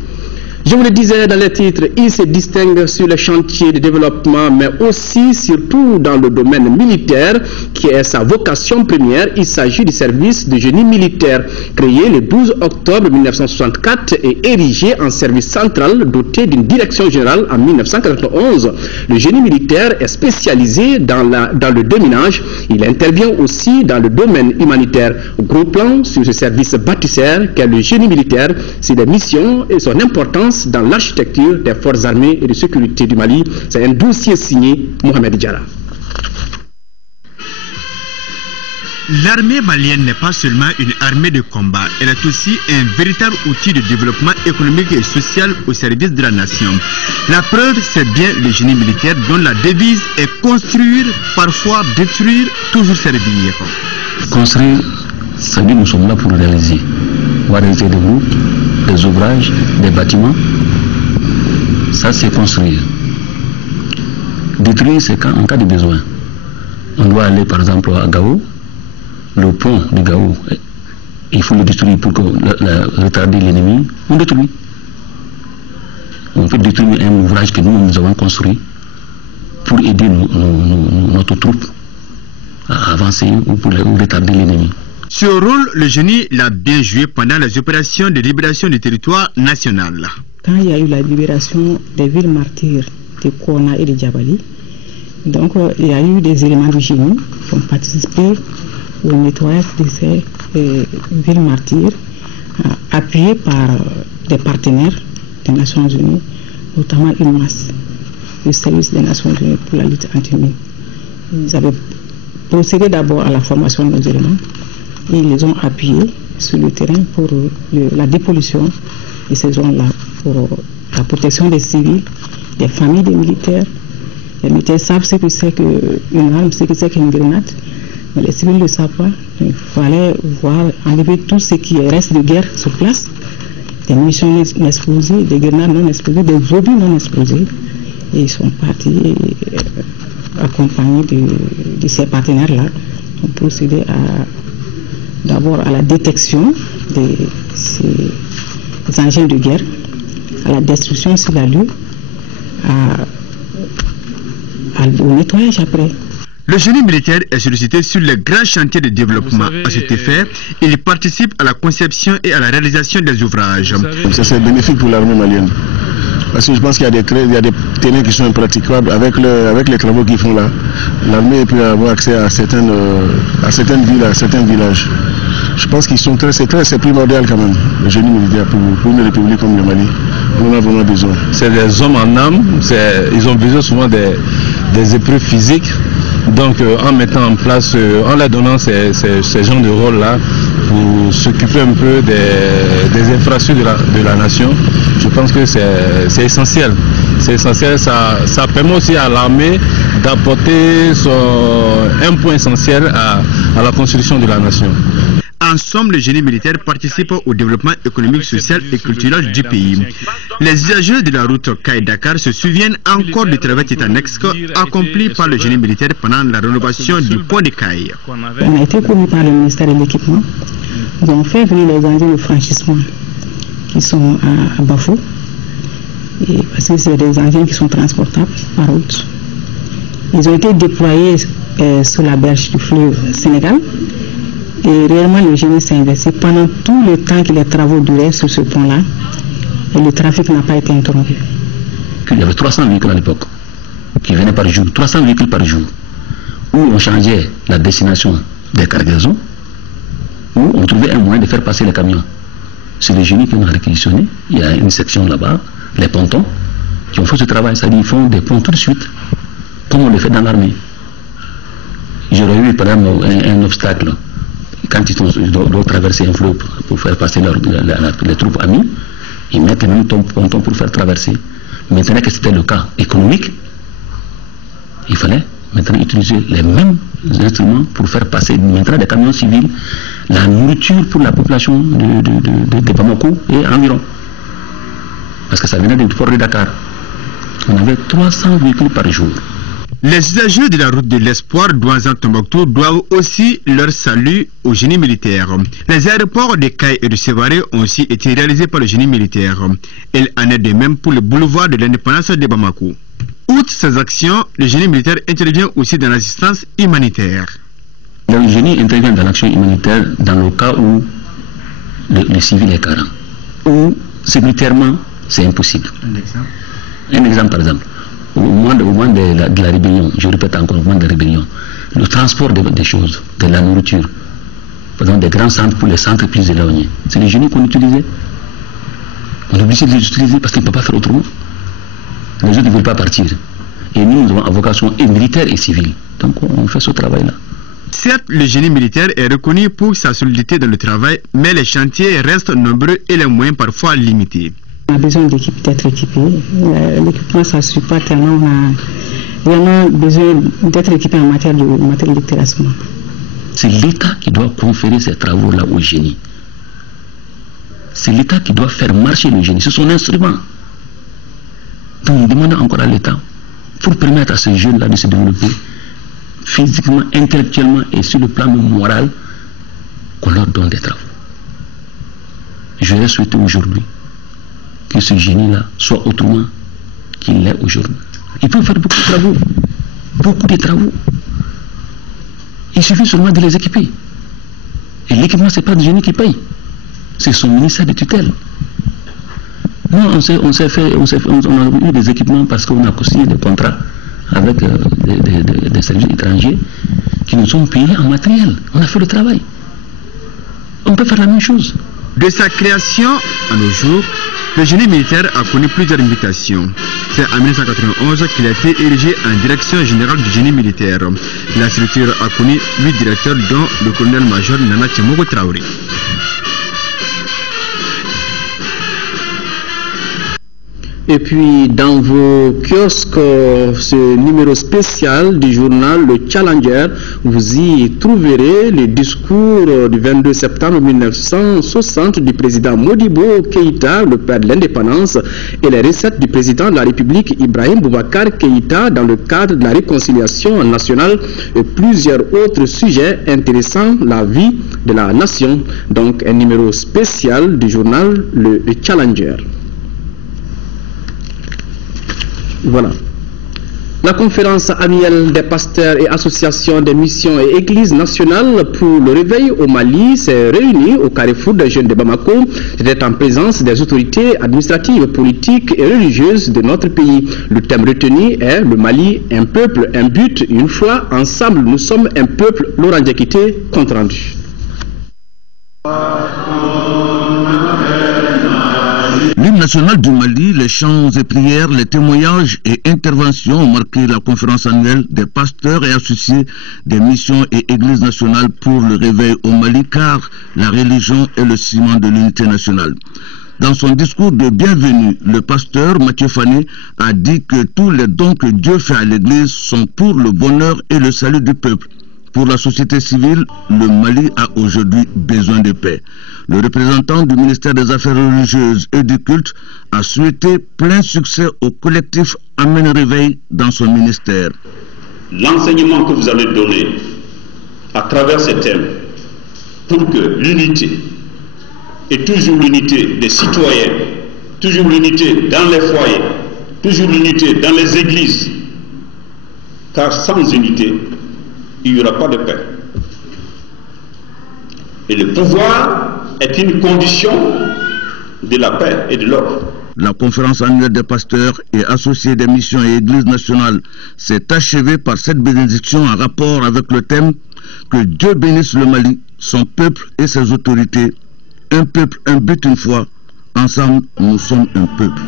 Je vous le disais dans les titres, il se distingue sur les chantiers de développement, mais aussi, surtout dans le domaine militaire, qui est sa vocation première. Il s'agit du service de génie militaire, créé le 12 octobre 1964 et érigé en service central, doté d'une direction générale en 1991. Le génie militaire est spécialisé dans le déminage. Il intervient aussi dans le domaine humanitaire. Gros plan sur ce service bâtisseur qu'est le génie militaire, c'est les missions et son importance dans l'architecture des forces armées et de sécurité du Mali. C'est un dossier signé Mohamed Diarra. L'armée malienne n'est pas seulement une armée de combat, elle est aussi un véritable outil de développement économique et social au service de la nation. La preuve, c'est bien le génie militaire dont la devise est construire, parfois détruire, toujours servir. Construire, ça veut dire nous sommes là pour réaliser. On va réaliser des groupes, des ouvrages, des bâtiments. Ça, c'est construire. Détruire, c'est en cas de besoin. On doit aller par exemple à Gao. Le pont de Gao, il faut le détruire pour retarder l'ennemi. On détruit. On peut détruire un ouvrage que nous avons construit pour aider notre troupe à avancer ou pour retarder l'ennemi. Ce rôle, le génie l'a bien joué pendant les opérations de libération du territoire national. Quand il y a eu la libération des villes martyrs de Kona et de Djabali, donc il y a eu des éléments du génie qui ont participé au nettoyage de ces villes martyrs, appuyés par des partenaires des Nations Unies, notamment UNMAS, le service des Nations Unies pour la lutte anti-mine. Ils avaient procédé d'abord à la formation de nos éléments et ils les ont appuyés sur le terrain pour la dépollution de ces zones-là, pour la protection des civils, des familles des militaires. Les militaires savent ce que c'est qu'une arme, ce que c'est qu'une grenade. Mais les civils ne le savent pas. Il fallait enlever tout ce qui reste de guerre sur place. Des munitions non explosées, des grenades non explosées, des obus non explosés. Et ils sont partis accompagnés de ces partenaires-là. Ils ont procédé d'abord à la détection de ces engins de guerre, à la destruction sur la lieu, au nettoyage après. Le génie militaire est sollicité sur les grands chantiers de développement. À cet effet, il participe à la conception et à la réalisation des ouvrages. C'est bénéfique pour l'armée malienne. Parce que je pense qu'il y a des terrains qui sont impraticables avec les travaux qu'ils font là. L'armée peut avoir accès à certaines villes, à certains villages. Je pense qu'ils sont c'est primordial quand même, le génie militaire pour une république comme le Mali. On a vraiment besoin. C'est des hommes en âme, ils ont besoin souvent des épreuves physiques. Donc en mettant en place, en leur donnant ces genres de rôles-là pour s'occuper un peu des infrastructures de la nation, je pense que c'est essentiel. C'est essentiel, ça permet aussi à l'armée d'apporter un point essentiel à la construction de la nation. En somme, le génie militaire participe au développement économique, social et culturel du pays. Les usagers de la route Kaye-Dakar se souviennent encore du travail titanesque accompli par le génie militaire pendant la rénovation du pont de Kaye. On a été commis par le ministère de l'équipement. Ils ont fait venir les engins de franchissement qui sont à Bafou. Parce que c'est des engins qui sont transportables par route. Ils ont été déployés sur la berge du fleuve Sénégal. Et réellement, le génie s'est investi pendant tout le temps que les travaux duraient sur ce pont-là. Et le trafic n'a pas été interrompu. Il y avait 300 véhicules à l'époque qui venaient par jour, 300 véhicules par jour, où on changeait la destination des cargaisons, où on trouvait un moyen de faire passer les camions. C'est les génies qui ont réquisitionné. Il y a une section là-bas, les pontons, qui ont fait ce travail. C'est-à-dire qu'ils font des ponts tout de suite, comme on le fait dans l'armée. J'aurais eu par exemple un obstacle. Quand ils doivent traverser un fleuve pour faire passer les troupes amies, ils mettent le même ponton pour faire traverser. Maintenant que c'était le cas économique, il fallait maintenant utiliser les mêmes instruments pour faire passer maintenant des camions civils, la nourriture pour la population de Bamako et environ. Parce que ça venait du port de Dakar. On avait 300 véhicules par jour. Les usagers de la route de l'espoir Douanzan-Tombouctou doivent aussi leur salut au génie militaire. Les aéroports de Kaye et de Sévaré ont aussi été réalisés par le génie militaire. Il en est de même pour le boulevard de l'indépendance de Bamako. Outre ces actions, le génie militaire intervient aussi dans l'assistance humanitaire. Le génie intervient dans l'action humanitaire dans le cas où le civil est carent, où sécuritairement c'est impossible. Un exemple par exemple. Au moment de la rébellion, je répète encore, au moment de la rébellion, le transport des choses, de la nourriture, par exemple des grands centres pour les centres plus éloignés, c'est les génies qu'on utilisait. On est obligé de les utiliser parce qu'ils ne peuvent pas faire autrement. Les autres ne veulent pas partir. Et nous avons une vocation militaire et civile. Donc on fait ce travail-là. Certes, le génie militaire est reconnu pour sa solidité dans le travail, mais les chantiers restent nombreux et les moyens parfois limités. On a besoin d'être équipé. L'équipement, ça ne suit pas tellement. On a vraiment besoin d'être équipé en matière de terrassement. C'est l'État qui doit conférer ces travaux-là au génie. C'est l'État qui doit faire marcher le génie. C'est son instrument. Donc nous demandons encore à l'État, pour permettre à ces jeunes-là de se développer physiquement, intellectuellement et sur le plan moral, qu'on leur donne des travaux. J'aurais souhaité aujourd'hui que ce génie-là soit autrement qu'il l'est aujourd'hui. Il peut faire beaucoup de travaux. Beaucoup de travaux. Il suffit seulement de les équiper. Et l'équipement, ce n'est pas le génie qui paye. C'est son ministère de tutelle. Nous, on a eu des équipements parce qu'on a signé des contrats avec des services étrangers qui nous ont payés en matériel. On a fait le travail. On peut faire la même chose. De sa création à nos jours, le génie militaire a connu plusieurs mutations. C'est en 1991 qu'il a été érigé en direction générale du génie militaire. La structure a connu 8 directeurs, dont le colonel-major Nana Tchemogo Traoré. Et puis dans vos kiosques, ce numéro spécial du journal Le Challenger, vous y trouverez le discours du 22 septembre 1960 du président Modibo Keïta, le père de l'indépendance, et les recettes du président de la République Ibrahim Boubacar Keïta dans le cadre de la réconciliation nationale et plusieurs autres sujets intéressant la vie de la nation. Donc un numéro spécial du journal Le Challenger. Voilà. La conférence annuelle des pasteurs et associations des missions et églises nationales pour le réveil au Mali s'est réunie au Carrefour des Jeunes de Bamako. C'était en présence des autorités administratives, politiques et religieuses de notre pays. Le thème retenu est le Mali, un peuple, un but, une foi. Ensemble, nous sommes un peuple. Laurent Diakité, compte rendu. L'hymne national du Mali, les chants et prières, les témoignages et interventions ont marqué la conférence annuelle des pasteurs et associés des missions et églises nationales pour le réveil au Mali, car la religion est le ciment de l'unité nationale. Dans son discours de bienvenue, le pasteur Mathieu Fané a dit que tous les dons que Dieu fait à l'église sont pour le bonheur et le salut du peuple. Pour la société civile, le Mali a aujourd'hui besoin de paix. Le représentant du ministère des Affaires religieuses et du culte a souhaité plein succès au collectif Amen Réveil dans son ministère. L'enseignement que vous allez donner à travers ces thèmes pour que l'unité, et toujours l'unité des citoyens, toujours l'unité dans les foyers, toujours l'unité dans les églises, car sans unité, il n'y aura pas de paix. Et le pouvoir est une condition de la paix et de l'ordre. La conférence annuelle des pasteurs et associés des missions et églises nationales s'est achevée par cette bénédiction en rapport avec le thème « Que Dieu bénisse le Mali, son peuple et ses autorités. Un peuple, un but, une foi. Ensemble, nous sommes un peuple. »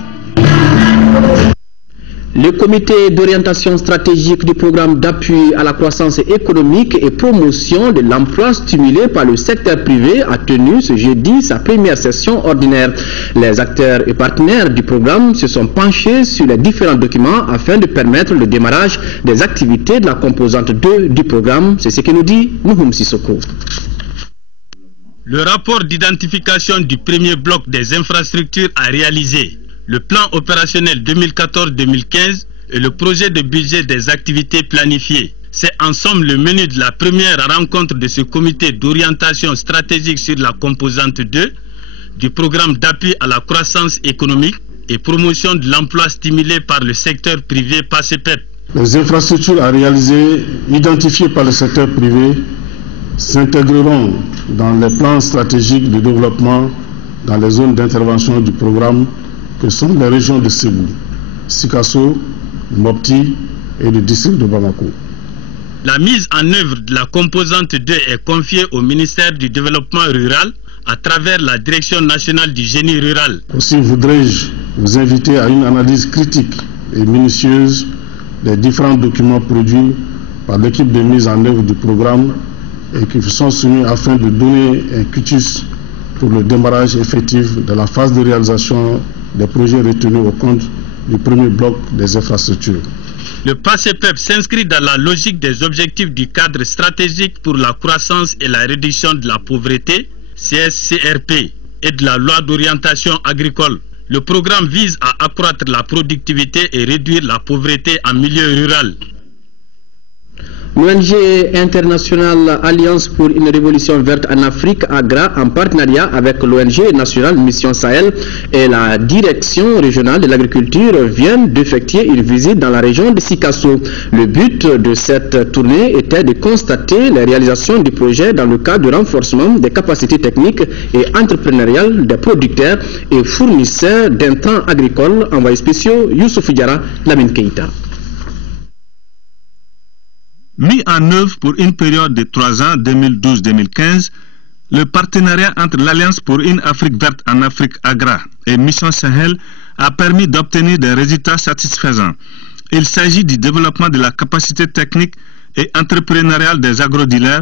Le comité d'orientation stratégique du programme d'appui à la croissance économique et promotion de l'emploi stimulé par le secteur privé a tenu ce jeudi sa première session ordinaire. Les acteurs et partenaires du programme se sont penchés sur les différents documents afin de permettre le démarrage des activités de la composante 2 du programme. C'est ce que nous dit Mouhoum Sissoko. Le rapport d'identification du premier bloc des infrastructures à réaliser, le plan opérationnel 2014-2015 et le projet de budget des activités planifiées. C'est en somme le menu de la première rencontre de ce comité d'orientation stratégique sur la composante 2 du programme d'appui à la croissance économique et promotion de l'emploi stimulé par le secteur privé PACEPEP. Les infrastructures à réaliser identifiées par le secteur privé s'intégreront dans les plans stratégiques de développement dans les zones d'intervention du programme que sont les régions de Ségou, Sikasso, Mopti et le district de Bamako. La mise en œuvre de la composante 2 est confiée au ministère du Développement rural à travers la Direction nationale du génie rural. Aussi voudrais-je vous inviter à une analyse critique et minutieuse des différents documents produits par l'équipe de mise en œuvre du programme et qui sont soumis afin de donner un quitus pour le démarrage effectif de la phase de réalisation des projets retenus au compte du premier bloc des infrastructures. Le PACEPEP s'inscrit dans la logique des objectifs du cadre stratégique pour la croissance et la réduction de la pauvreté, CSCRP, et de la loi d'orientation agricole. Le programme vise à accroître la productivité et réduire la pauvreté en milieu rural. L'ONG internationale Alliance pour une révolution verte en Afrique, AGRA, en partenariat avec l'ONG nationale Mission Sahel et la direction régionale de l'agriculture, viennent d'effectuer une visite dans la région de Sikasso. Le but de cette tournée était de constater les réalisations du projet dans le cadre du renforcement des capacités techniques et entrepreneuriales des producteurs et fournisseurs d'intrants agricoles. Envoyés spéciaux, Youssouf Diara, Lamine Keïta. Mis en œuvre pour une période de 3 ans, 2012-2015, le partenariat entre l'Alliance pour une Afrique verte en Afrique, AGRA, et Mission Sahel a permis d'obtenir des résultats satisfaisants. Il s'agit du développement de la capacité technique et entrepreneuriale des agrodealers,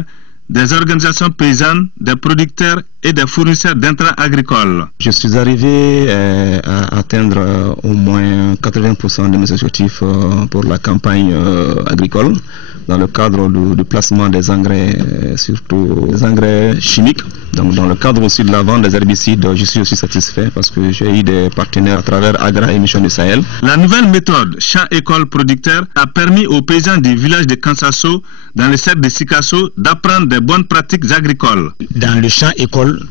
des organisations paysannes, des producteurs et des fournisseurs d'intrants agricoles. Je suis arrivé à atteindre au moins 80% de mes objectifs pour la campagne agricole dans le cadre du placement des engrais, surtout des engrais chimiques. Donc dans le cadre aussi de la vente des herbicides, je suis aussi satisfait parce que j'ai eu des partenaires à travers AGRA et Mission du Sahel. La nouvelle méthode champ-école producteur a permis aux paysans du village de Kansasso, dans le cercle de Sikasso, d'apprendre des bonnes pratiques agricoles. Dans le champ-école,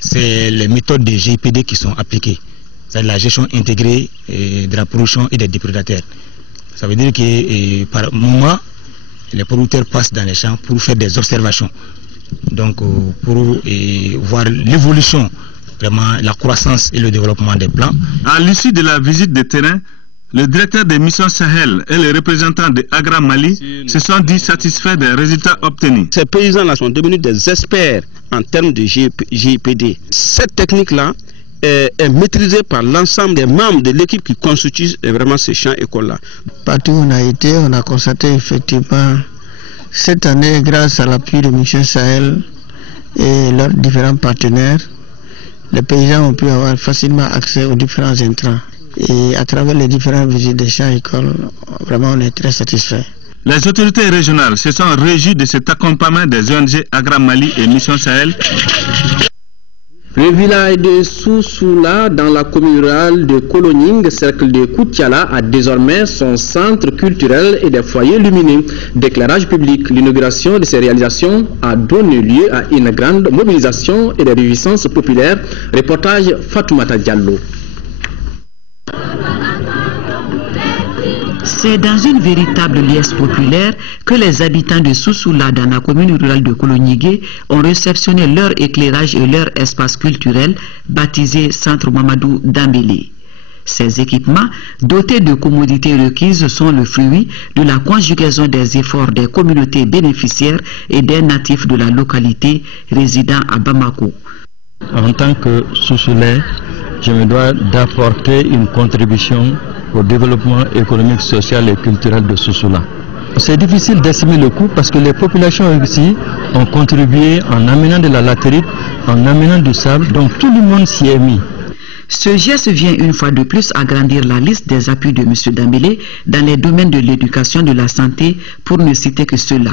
c'est les méthodes de GIPD qui sont appliquées. C'est la gestion intégrée de la production et des déprédateurs. Ça veut dire que par moment, les producteurs passent dans les champs pour faire des observations. Donc pour voir l'évolution, vraiment la croissance et le développement des plants. À l'issue de la visite de terrain, le directeur des missions Sahel et les représentants de AGRA Mali se sont dit satisfaits des résultats obtenus. Ces paysans-là sont devenus des experts en termes de GIPD. Cette technique-là est maîtrisée par l'ensemble des membres de l'équipe qui constituent vraiment ces champs-écoles-là. Partout où on a été, on a constaté effectivement cette année, grâce à l'appui de Mission Sahel et leurs différents partenaires, les paysans ont pu avoir facilement accès aux différents intrants. Et à travers les différentes visites des champs-écoles, vraiment on est très satisfaits. Les autorités régionales se sont régies de cet accompagnement des ONG AGRA Mali et Mission Sahel. Le village de Sousoula, dans la commune rurale de Koloning, cercle de Koutiala, a désormais son centre culturel et des foyers lumineux. D'éclairage public, l'inauguration de ces réalisations a donné lieu à une grande mobilisation et des réjouissances populaires. Reportage Fatoumata Diallo. C'est dans une véritable liesse populaire que les habitants de Sousoula, dans la commune rurale de Kolonigué, ont réceptionné leur éclairage et leur espace culturel baptisé Centre Mamadou Dambélé. Ces équipements, dotés de commodités requises, sont le fruit de la conjugaison des efforts des communautés bénéficiaires et des natifs de la localité résidant à Bamako. En tant que Soussoulais, je me dois d'apporter une contribution au développement économique, social et culturel de Sousoula. C'est difficile d'estimer le coût parce que les populations ici ont contribué en amenant de la latérite, en amenant du sable, donc tout le monde s'y est mis. Ce geste vient une fois de plus agrandir la liste des appuis de M. Dambélé dans les domaines de l'éducation, de la santé, pour ne citer que cela.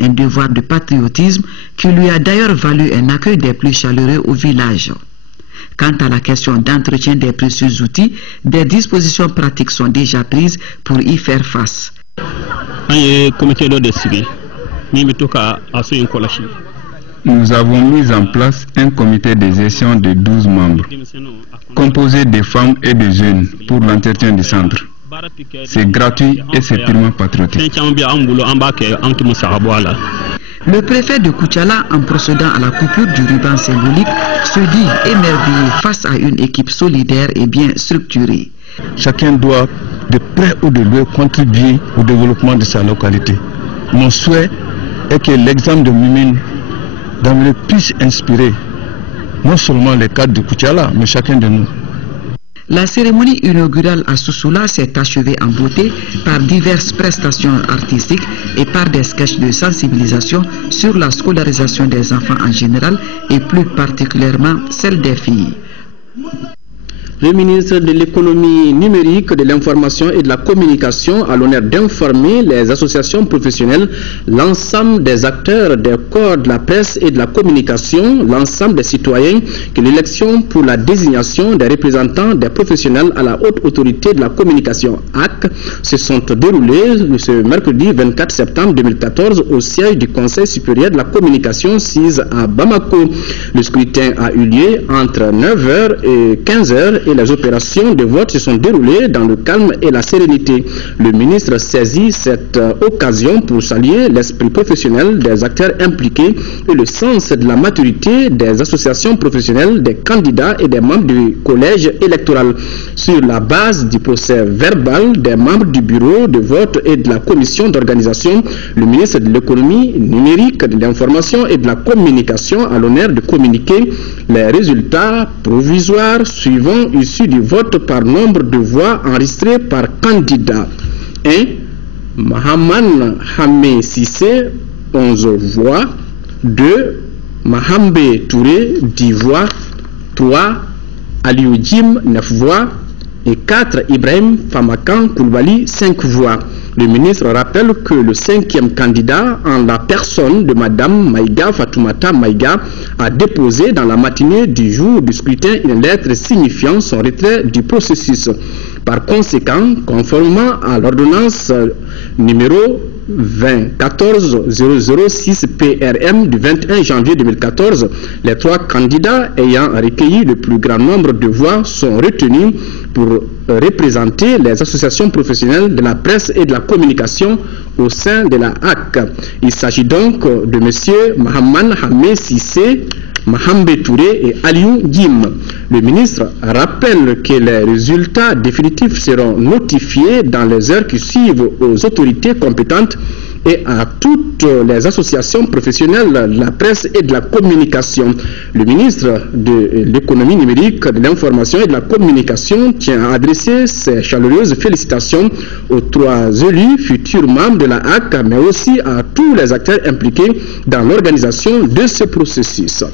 Un devoir de patriotisme qui lui a d'ailleurs valu un accueil des plus chaleureux au village. Quant à la question d'entretien des précieux outils, des dispositions pratiques sont déjà prises pour y faire face. Nous avons mis en place un comité de gestion de 12 membres, composé de femmes et de jeunes pour l'entretien du centre. C'est gratuit et c'est purement patriotique. Le préfet de Koutiala, en procédant à la coupure du ruban symbolique, se dit émerveillé face à une équipe solidaire et bien structurée. Chacun doit, de près ou de loin, contribuer au développement de sa localité. Mon souhait est que l'exemple de Mimine puisse inspirer non seulement les cadres de Koutiala, mais chacun de nous. La cérémonie inaugurale à Sousoula s'est achevée en beauté par diverses prestations artistiques et par des sketchs de sensibilisation sur la scolarisation des enfants en général et plus particulièrement celle des filles. Le ministre de l'économie numérique, de l'information et de la communication a l'honneur d'informer les associations professionnelles, l'ensemble des acteurs des corps de la presse et de la communication, l'ensemble des citoyens que l'élection pour la désignation des représentants des professionnels à la haute autorité de la communication AC se sont déroulées ce mercredi 24 septembre 2014 au siège du Conseil supérieur de la communication SIS à Bamako. Le scrutin a eu lieu entre 9h et 15h et les opérations de vote se sont déroulées dans le calme et la sérénité. Le ministre saisit cette occasion pour saluer l'esprit professionnel des acteurs impliqués et le sens de la maturité des associations professionnelles, des candidats et des membres du collège électoral. Sur la base du procès verbal des membres du bureau de vote et de la commission d'organisation, le ministre de l'économie numérique, de l'information et de la communication a l'honneur de communiquer les résultats provisoires suivants issus du vote par nombre de voix enregistrées par candidat. 1. Mahaman Hamé Sissé, 11 voix. 2. Mahambe Touré, 10 voix. 3. Aliou Jim, 9 voix. Et 4. Ibrahim Famakan Koulibaly, 5 voix. Le ministre rappelle que le 5e candidat, en la personne de Madame Maïga Fatoumata Maïga, a déposé dans la matinée du jour du scrutin une lettre signifiant son retrait du processus. Par conséquent, conformément à l'ordonnance numéro 2014-006 PRM du 21 janvier 2014, les 3 candidats ayant recueilli le plus grand nombre de voix sont retenus pour représenter les associations professionnelles de la presse et de la communication au sein de la HAC. Il s'agit donc de M. Mahaman Hamé Sissé, Mahambe Touré et Aliou Jim. Le ministre rappelle que les résultats définitifs seront notifiés dans les heures qui suivent aux autorités compétentes et à toutes les associations professionnelles de la presse et de la communication. Le ministre de l'économie numérique, de l'information et de la communication tient à adresser ses chaleureuses félicitations aux 3 élus futurs membres de la HAC, mais aussi à tous les acteurs impliqués dans l'organisation de ce processus.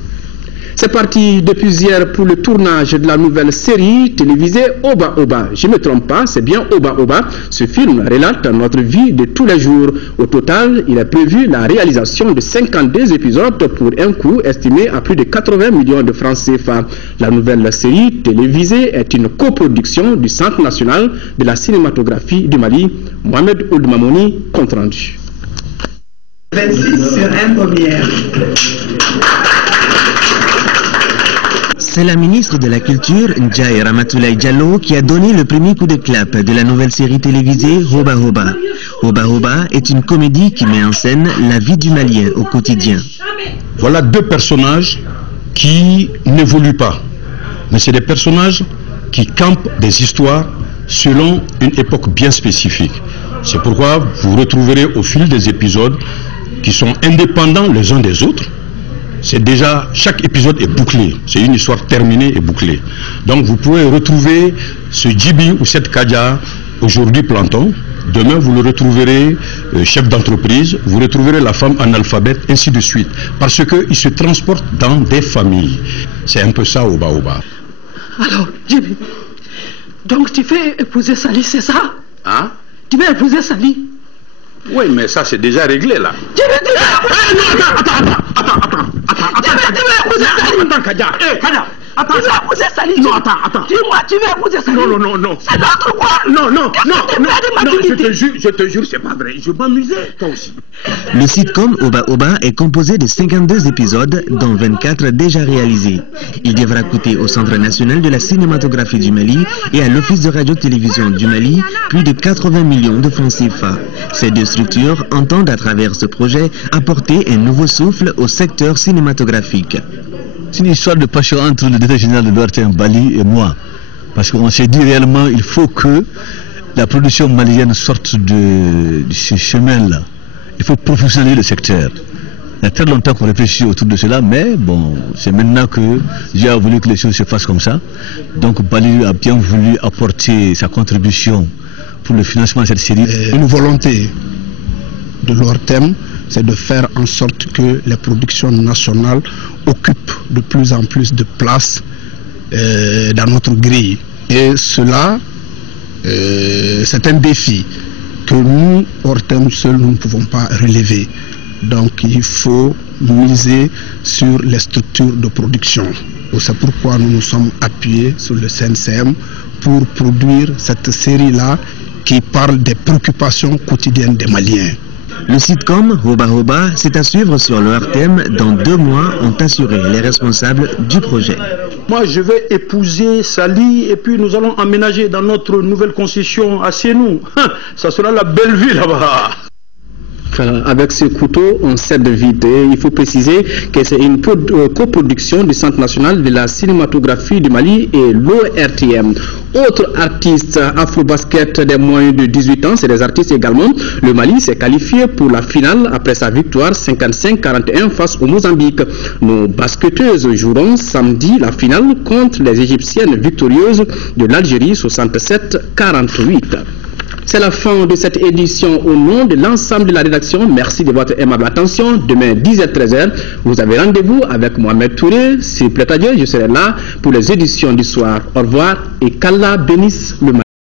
C'est parti depuis hier pour le tournage de la nouvelle série télévisée Oba Oba. Je ne me trompe pas, c'est bien Oba Oba. Ce film relate notre vie de tous les jours. Au total, il est prévu la réalisation de 52 épisodes pour un coût estimé à plus de 80 millions de francs CFA. La nouvelle série télévisée est une coproduction du Centre national de la cinématographie du Mali. Mohamed Oudmamouni, compte rendu. 26 sur 1 première. C'est la ministre de la Culture, Ndiaye Ramatoulaye Diallo, qui a donné le premier coup de clap de la nouvelle série télévisée Oba Oba. Oba Oba est une comédie qui met en scène la vie du Malien au quotidien. Voilà 2 personnages qui n'évoluent pas, mais c'est des personnages qui campent des histoires selon une époque bien spécifique. C'est pourquoi vous retrouverez au fil des épisodes qui sont indépendants les uns des autres. C'est déjà, chaque épisode est bouclé, c'est une histoire terminée et bouclée. Donc vous pouvez retrouver ce Djibi ou cette Kadia, aujourd'hui planton, demain vous le retrouverez chef d'entreprise, vous retrouverez la femme analphabète, ainsi de suite. Parce qu'ils se transportent dans des familles. C'est un peu ça, Oba Oba. Alors, Djibi, donc tu fais épouser Sali, c'est ça? Hein? Tu veux épouser Sali? Oui, mais ça c'est déjà réglé là. Tu veux épouser Sali? Non, attends. Dis-moi, tu veux épouser Sali? Non. C'est notre quoi? Non, je te jure, c'est pas vrai. Je m'amusais, toi aussi. Le sitcom Oba Oba est composé de 52 épisodes, dont 24 déjà réalisés. Il devra coûter au Centre national de la cinématographie du Mali et à l'Office de radio-télévision du Mali plus de 80 millions de francs CFA. Ces 2 structures entendent à travers ce projet apporter un nouveau souffle au secteur cinématographique. C'est une histoire de passion entre le directeur général de l'ORTM Bali et moi. Parce qu'on s'est dit réellement il faut que la production malienne sorte de ce chemin-là. Il faut professionnaliser le secteur. Il y a très longtemps qu'on réfléchit autour de cela, mais bon, c'est maintenant que Dieu a voulu que les choses se fassent comme ça. Donc Bali a bien voulu apporter sa contribution pour le financement de cette série. Une volonté de leur thème, c'est de faire en sorte que les productions nationales occupent de plus en plus de place dans notre grille. Et cela, c'est un défi que nous, hors thème seuls, nous ne pouvons pas relever. Donc il faut miser sur les structures de production. C'est pourquoi nous nous sommes appuyés sur le CNCM pour produire cette série-là qui parle des préoccupations quotidiennes des Maliens. Le sitcom Hoba Hoba, c'est à suivre sur leur thème dans 2 mois, ont assuré les responsables du projet. Moi, je vais épouser Sali et puis nous allons emménager dans notre nouvelle concession à Sénou. Ça sera la belle vie là-bas. Avec ce couteau, on cède vite. Il faut préciser que c'est une coproduction du Centre national de la cinématographie du Mali et l'ORTM. Autres artistes afro-basket des moins de 18 ans, c'est des artistes également. Le Mali s'est qualifié pour la finale après sa victoire 55-41 face au Mozambique. Nos basketteuses joueront samedi la finale contre les Égyptiennes victorieuses de l'Algérie 67-48. C'est la fin de cette édition. Au nom de l'ensemble de la rédaction, merci de votre aimable attention. Demain 10h-13h, vous avez rendez-vous avec Mohamed Touré. S'il plaît à Dieu, je serai là pour les éditions du soir. Au revoir et qu'Allah bénisse le Mali.